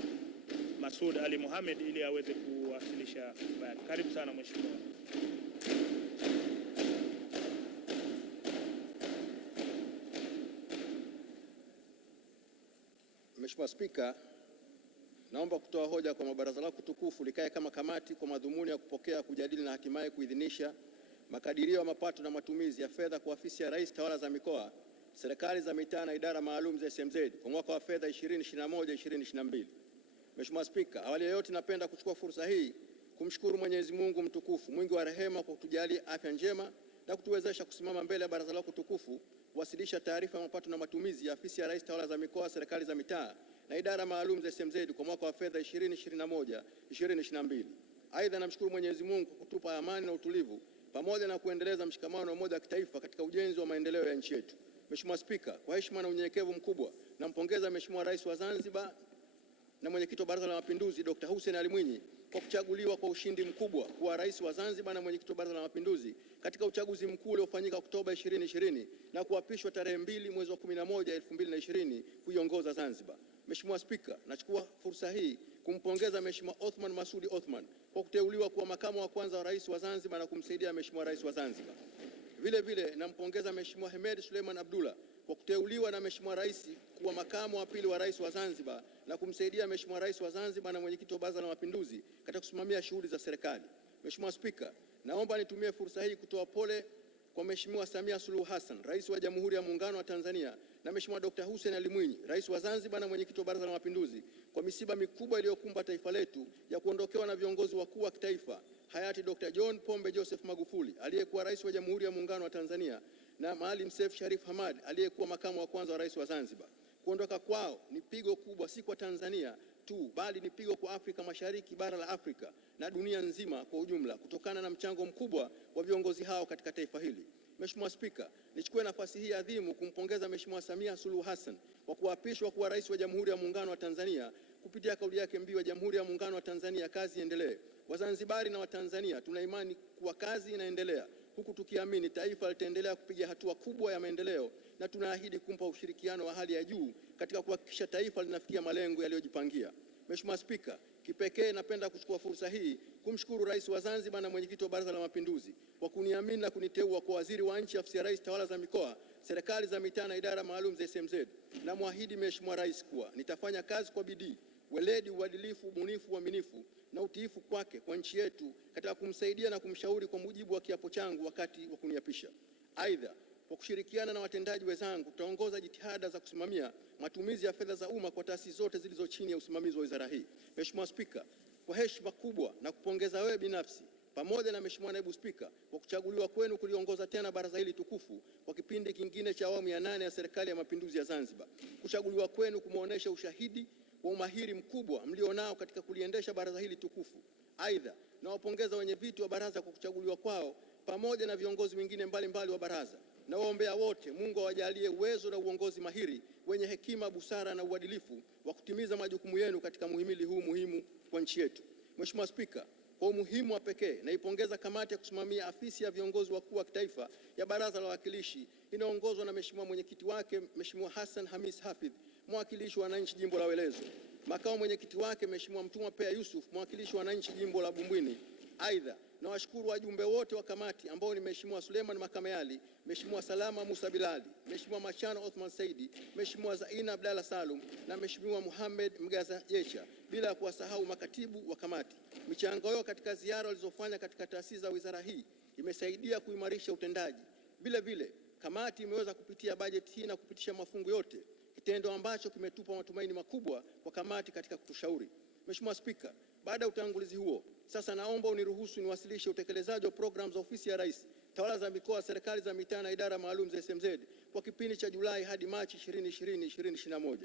Masoud Ali Mohamed, ili aweze kuwasilisha hotuba yake. Karibu sana Mheshimiwa. Mheshimiwa Spika, naomba kutoa hoja kwa baraza lako tukufu likae kama kamati kwa madhumuni ya kupokea, kujadili na hatimaye kuidhinisha makadirio ya mapato na matumizi ya fedha kwa ofisi ya Rais, tawala za mikoa, serikali za mitaa na idara maalum za SMZ kwa mwaka wa fedha 2021-2022. Mheshimiwa Spika, awali ya yote napenda kuchukua fursa hii kumshukuru Mwenyezi Mungu mtukufu mwingi wa rehema kwa kutujalia afya njema na kutuwezesha kusimama mbele ya baraza lako tukufu kuwasilisha taarifa ya mapato na matumizi ya ofisi ya Rais, tawala za mikoa, serikali za mitaa na idara maalum za SMZ kwa mwaka wa fedha 2021-2022. Aidha, namshukuru Mwenyezi Mungu kwa kutupa amani na utulivu pamoja na kuendeleza mshikamano na umoja wa kitaifa katika ujenzi wa maendeleo ya nchi yetu. Mheshimiwa Spika, kwa heshima na unyenyekevu mkubwa nampongeza Mheshimiwa Rais wa Zanzibar na Mwenyekiti wa Baraza la Mapinduzi Dr. Hussein Ali Mwinyi kwa kuchaguliwa kwa ushindi mkubwa kuwa Rais wa Zanzibar na Mwenyekiti wa Baraza la Mapinduzi katika uchaguzi mkuu uliofanyika Oktoba 2020 na kuapishwa tarehe 2 mwezi wa 11 2020 kuiongoza Zanzibar. Mheshimiwa Spika, nachukua fursa hii kumpongeza Mheshimiwa Othman Masudi Othman kwa kuteuliwa kuwa makamu wa kwanza wa Rais wa Zanzibar na kumsaidia Mheshimiwa Rais wa Zanzibar. Vile vile nampongeza Mheshimiwa Hemed Suleiman Abdullah kwa kuteuliwa na Mheshimiwa Rais kuwa makamu wa pili wa Rais wa Zanzibar na kumsaidia Mheshimiwa Rais wa Zanzibar na Mwenyekiti wa Baraza la Mapinduzi katika kusimamia shughuli za serikali. Mheshimiwa Spika, naomba nitumie fursa hii kutoa pole kwa Mheshimiwa Samia Suluhu Hassan, Rais wa Jamhuri ya Muungano wa Tanzania, na Mheshimiwa Dr. Hussein Ali Mwinyi, Rais wa Zanzibar na Mwenyekiti wa Baraza la Mapinduzi, kwa misiba mikubwa iliyokumba taifa letu ya kuondokewa na viongozi wakuu wa kitaifa hayati Dr. John Pombe Joseph Magufuli aliyekuwa Rais wa Jamhuri ya Muungano wa Tanzania na Maalim Seif Sharif Hamad aliyekuwa makamu wa kwanza wa Rais wa Zanzibar. Kuondoka kwao ni pigo kubwa si kwa Tanzania tu bali ni pigo kwa Afrika Mashariki, bara la Afrika na dunia nzima kwa ujumla kutokana na mchango mkubwa wa viongozi hao katika taifa hili. Mheshimiwa Spika, nichukue nafasi hii adhimu kumpongeza Mheshimiwa Samia Suluhu Hassan kwa kuapishwa kuwa Rais wa Jamhuri ya Muungano wa Tanzania kupitia kauli yake mbiu ya Jamhuri ya Muungano wa Tanzania, kazi iendelee. Wazanzibari na Watanzania tuna imani kuwa kazi inaendelea, huku tukiamini taifa litaendelea kupiga hatua kubwa ya maendeleo, na tunaahidi kumpa ushirikiano wa hali ya juu katika kuhakikisha taifa linafikia malengo yaliyojipangia. Mheshimiwa Spika, kipekee napenda kuchukua fursa hii kumshukuru Rais wa Zanzibar na Mwenyekiti wa Baraza la Mapinduzi kwa kuniamini na kuniteua kwa Waziri wa Nchi, Ofisi ya Rais, Tawala za Mikoa, Serikali za Mitaa na Idara Maalum za SMZ. Na mwahidi Mheshimiwa Rais kuwa nitafanya kazi kwa bidii, weledi, uadilifu, ubunifu, uaminifu na utiifu kwake kwa nchi yetu katika kumsaidia na kumshauri kwa mujibu wa kiapo changu wakati wa kuniapisha. Aidha, kwa kushirikiana na watendaji wenzangu tutaongoza jitihada za kusimamia matumizi ya fedha za umma kwa taasisi zote zilizo chini ya usimamizi wa wizara hii. Mheshimiwa Spika, kwa heshima kubwa na kupongeza wewe binafsi pamoja na Mheshimiwa Naibu Spika kwa kuchaguliwa kwenu kuliongoza tena baraza hili tukufu kwa kipindi kingine cha awamu ya 8 ya Serikali ya Mapinduzi ya Zanzibar. Kuchaguliwa kwenu kumeonyesha ushahidi wa umahiri mkubwa mlionao katika kuliendesha baraza hili tukufu. Aidha, nawapongeza wenye viti wa baraza kwa kuchaguliwa kwao pamoja na viongozi wengine mbalimbali wa baraza. Na waombea wote Mungu awajalie uwezo na uongozi mahiri wenye hekima, busara na uadilifu wa kutimiza majukumu yenu katika muhimili huu muhimu kwa nchi yetu. Mheshimiwa Spika, kwa umuhimu wa pekee naipongeza kamati ya kusimamia afisi ya viongozi wakuu wa kitaifa ya Baraza la Wawakilishi inaongozwa na Mheshimiwa mwenyekiti wake Mheshimiwa Hassan Hamis Hafidh, mwakilishi wa wananchi jimbo la Welezo, makao mwenyekiti wake Mheshimiwa Mtumwa Pea Yusuf, mwakilishi wa wananchi jimbo la Bumbwini. Aidha, na washukuru wajumbe wote wa kamati ambao ni Mheshimiwa Suleiman Makameali, Mheshimiwa Salama Musa Bilali, Mheshimiwa Machano Othman Saidi, Mheshimiwa Zaina Abdalla Salum na Mheshimiwa Muhammad Mgaza Jecha, bila ya kuwasahau makatibu wa kamati. Michango yao katika ziara walizofanya katika taasisi za wizara hii imesaidia kuimarisha utendaji. Vile vile, kamati imeweza kupitia bajeti hii na kupitisha mafungu yote, kitendo ambacho kimetupa matumaini makubwa kwa kamati katika kutushauri. Mheshimiwa Spika, baada ya utangulizi huo, sasa naomba uniruhusu niwasilishe utekelezaji wa programu za Ofisi ya Rais, Tawala za Mikoa, Serikali za Mitaa na Idara Maalum za SMZ kwa kipindi cha Julai hadi Machi 2020-2021.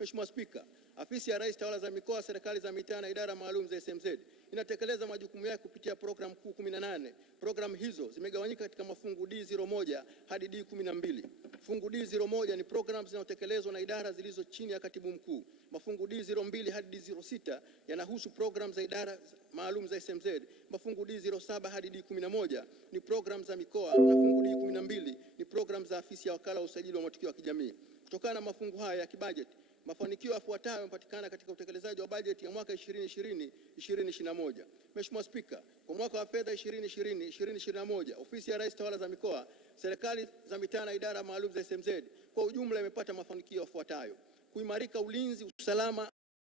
Mheshimiwa Spika, Ofisi ya Rais, Tawala za Mikoa, Serikali za Mitaa na Idara Maalum za SMZ inatekeleza majukumu yake kupitia programu kuu 18. Programu hizo zimegawanyika katika mafungu D01 hadi D12. Fungu D01 ni programu zinazotekelezwa na idara zilizo chini ya Katibu Mkuu. Mafungu D02 hadi D06 yanahusu programu za idara maalum za SMZ. Mafungu D07 hadi D11 ni programu za mikoa na fungu D12 ni programu za afisi ya wakala wa usajili wa matukio ya kijamii. Kutokana na mafungu haya ya kibajeti, mafanikio yafuatayo yamepatikana katika utekelezaji wa bajeti ya mwaka 2020-2021. Mheshimiwa Spika, kwa mwaka wa fedha 2020-2021, Ofisi ya Rais, Tawala za Mikoa, Serikali za Mitaa na Idara Maalum za SMZ kwa ujumla imepata mafanikio yafuatayo: kuimarika ulinzi, usalama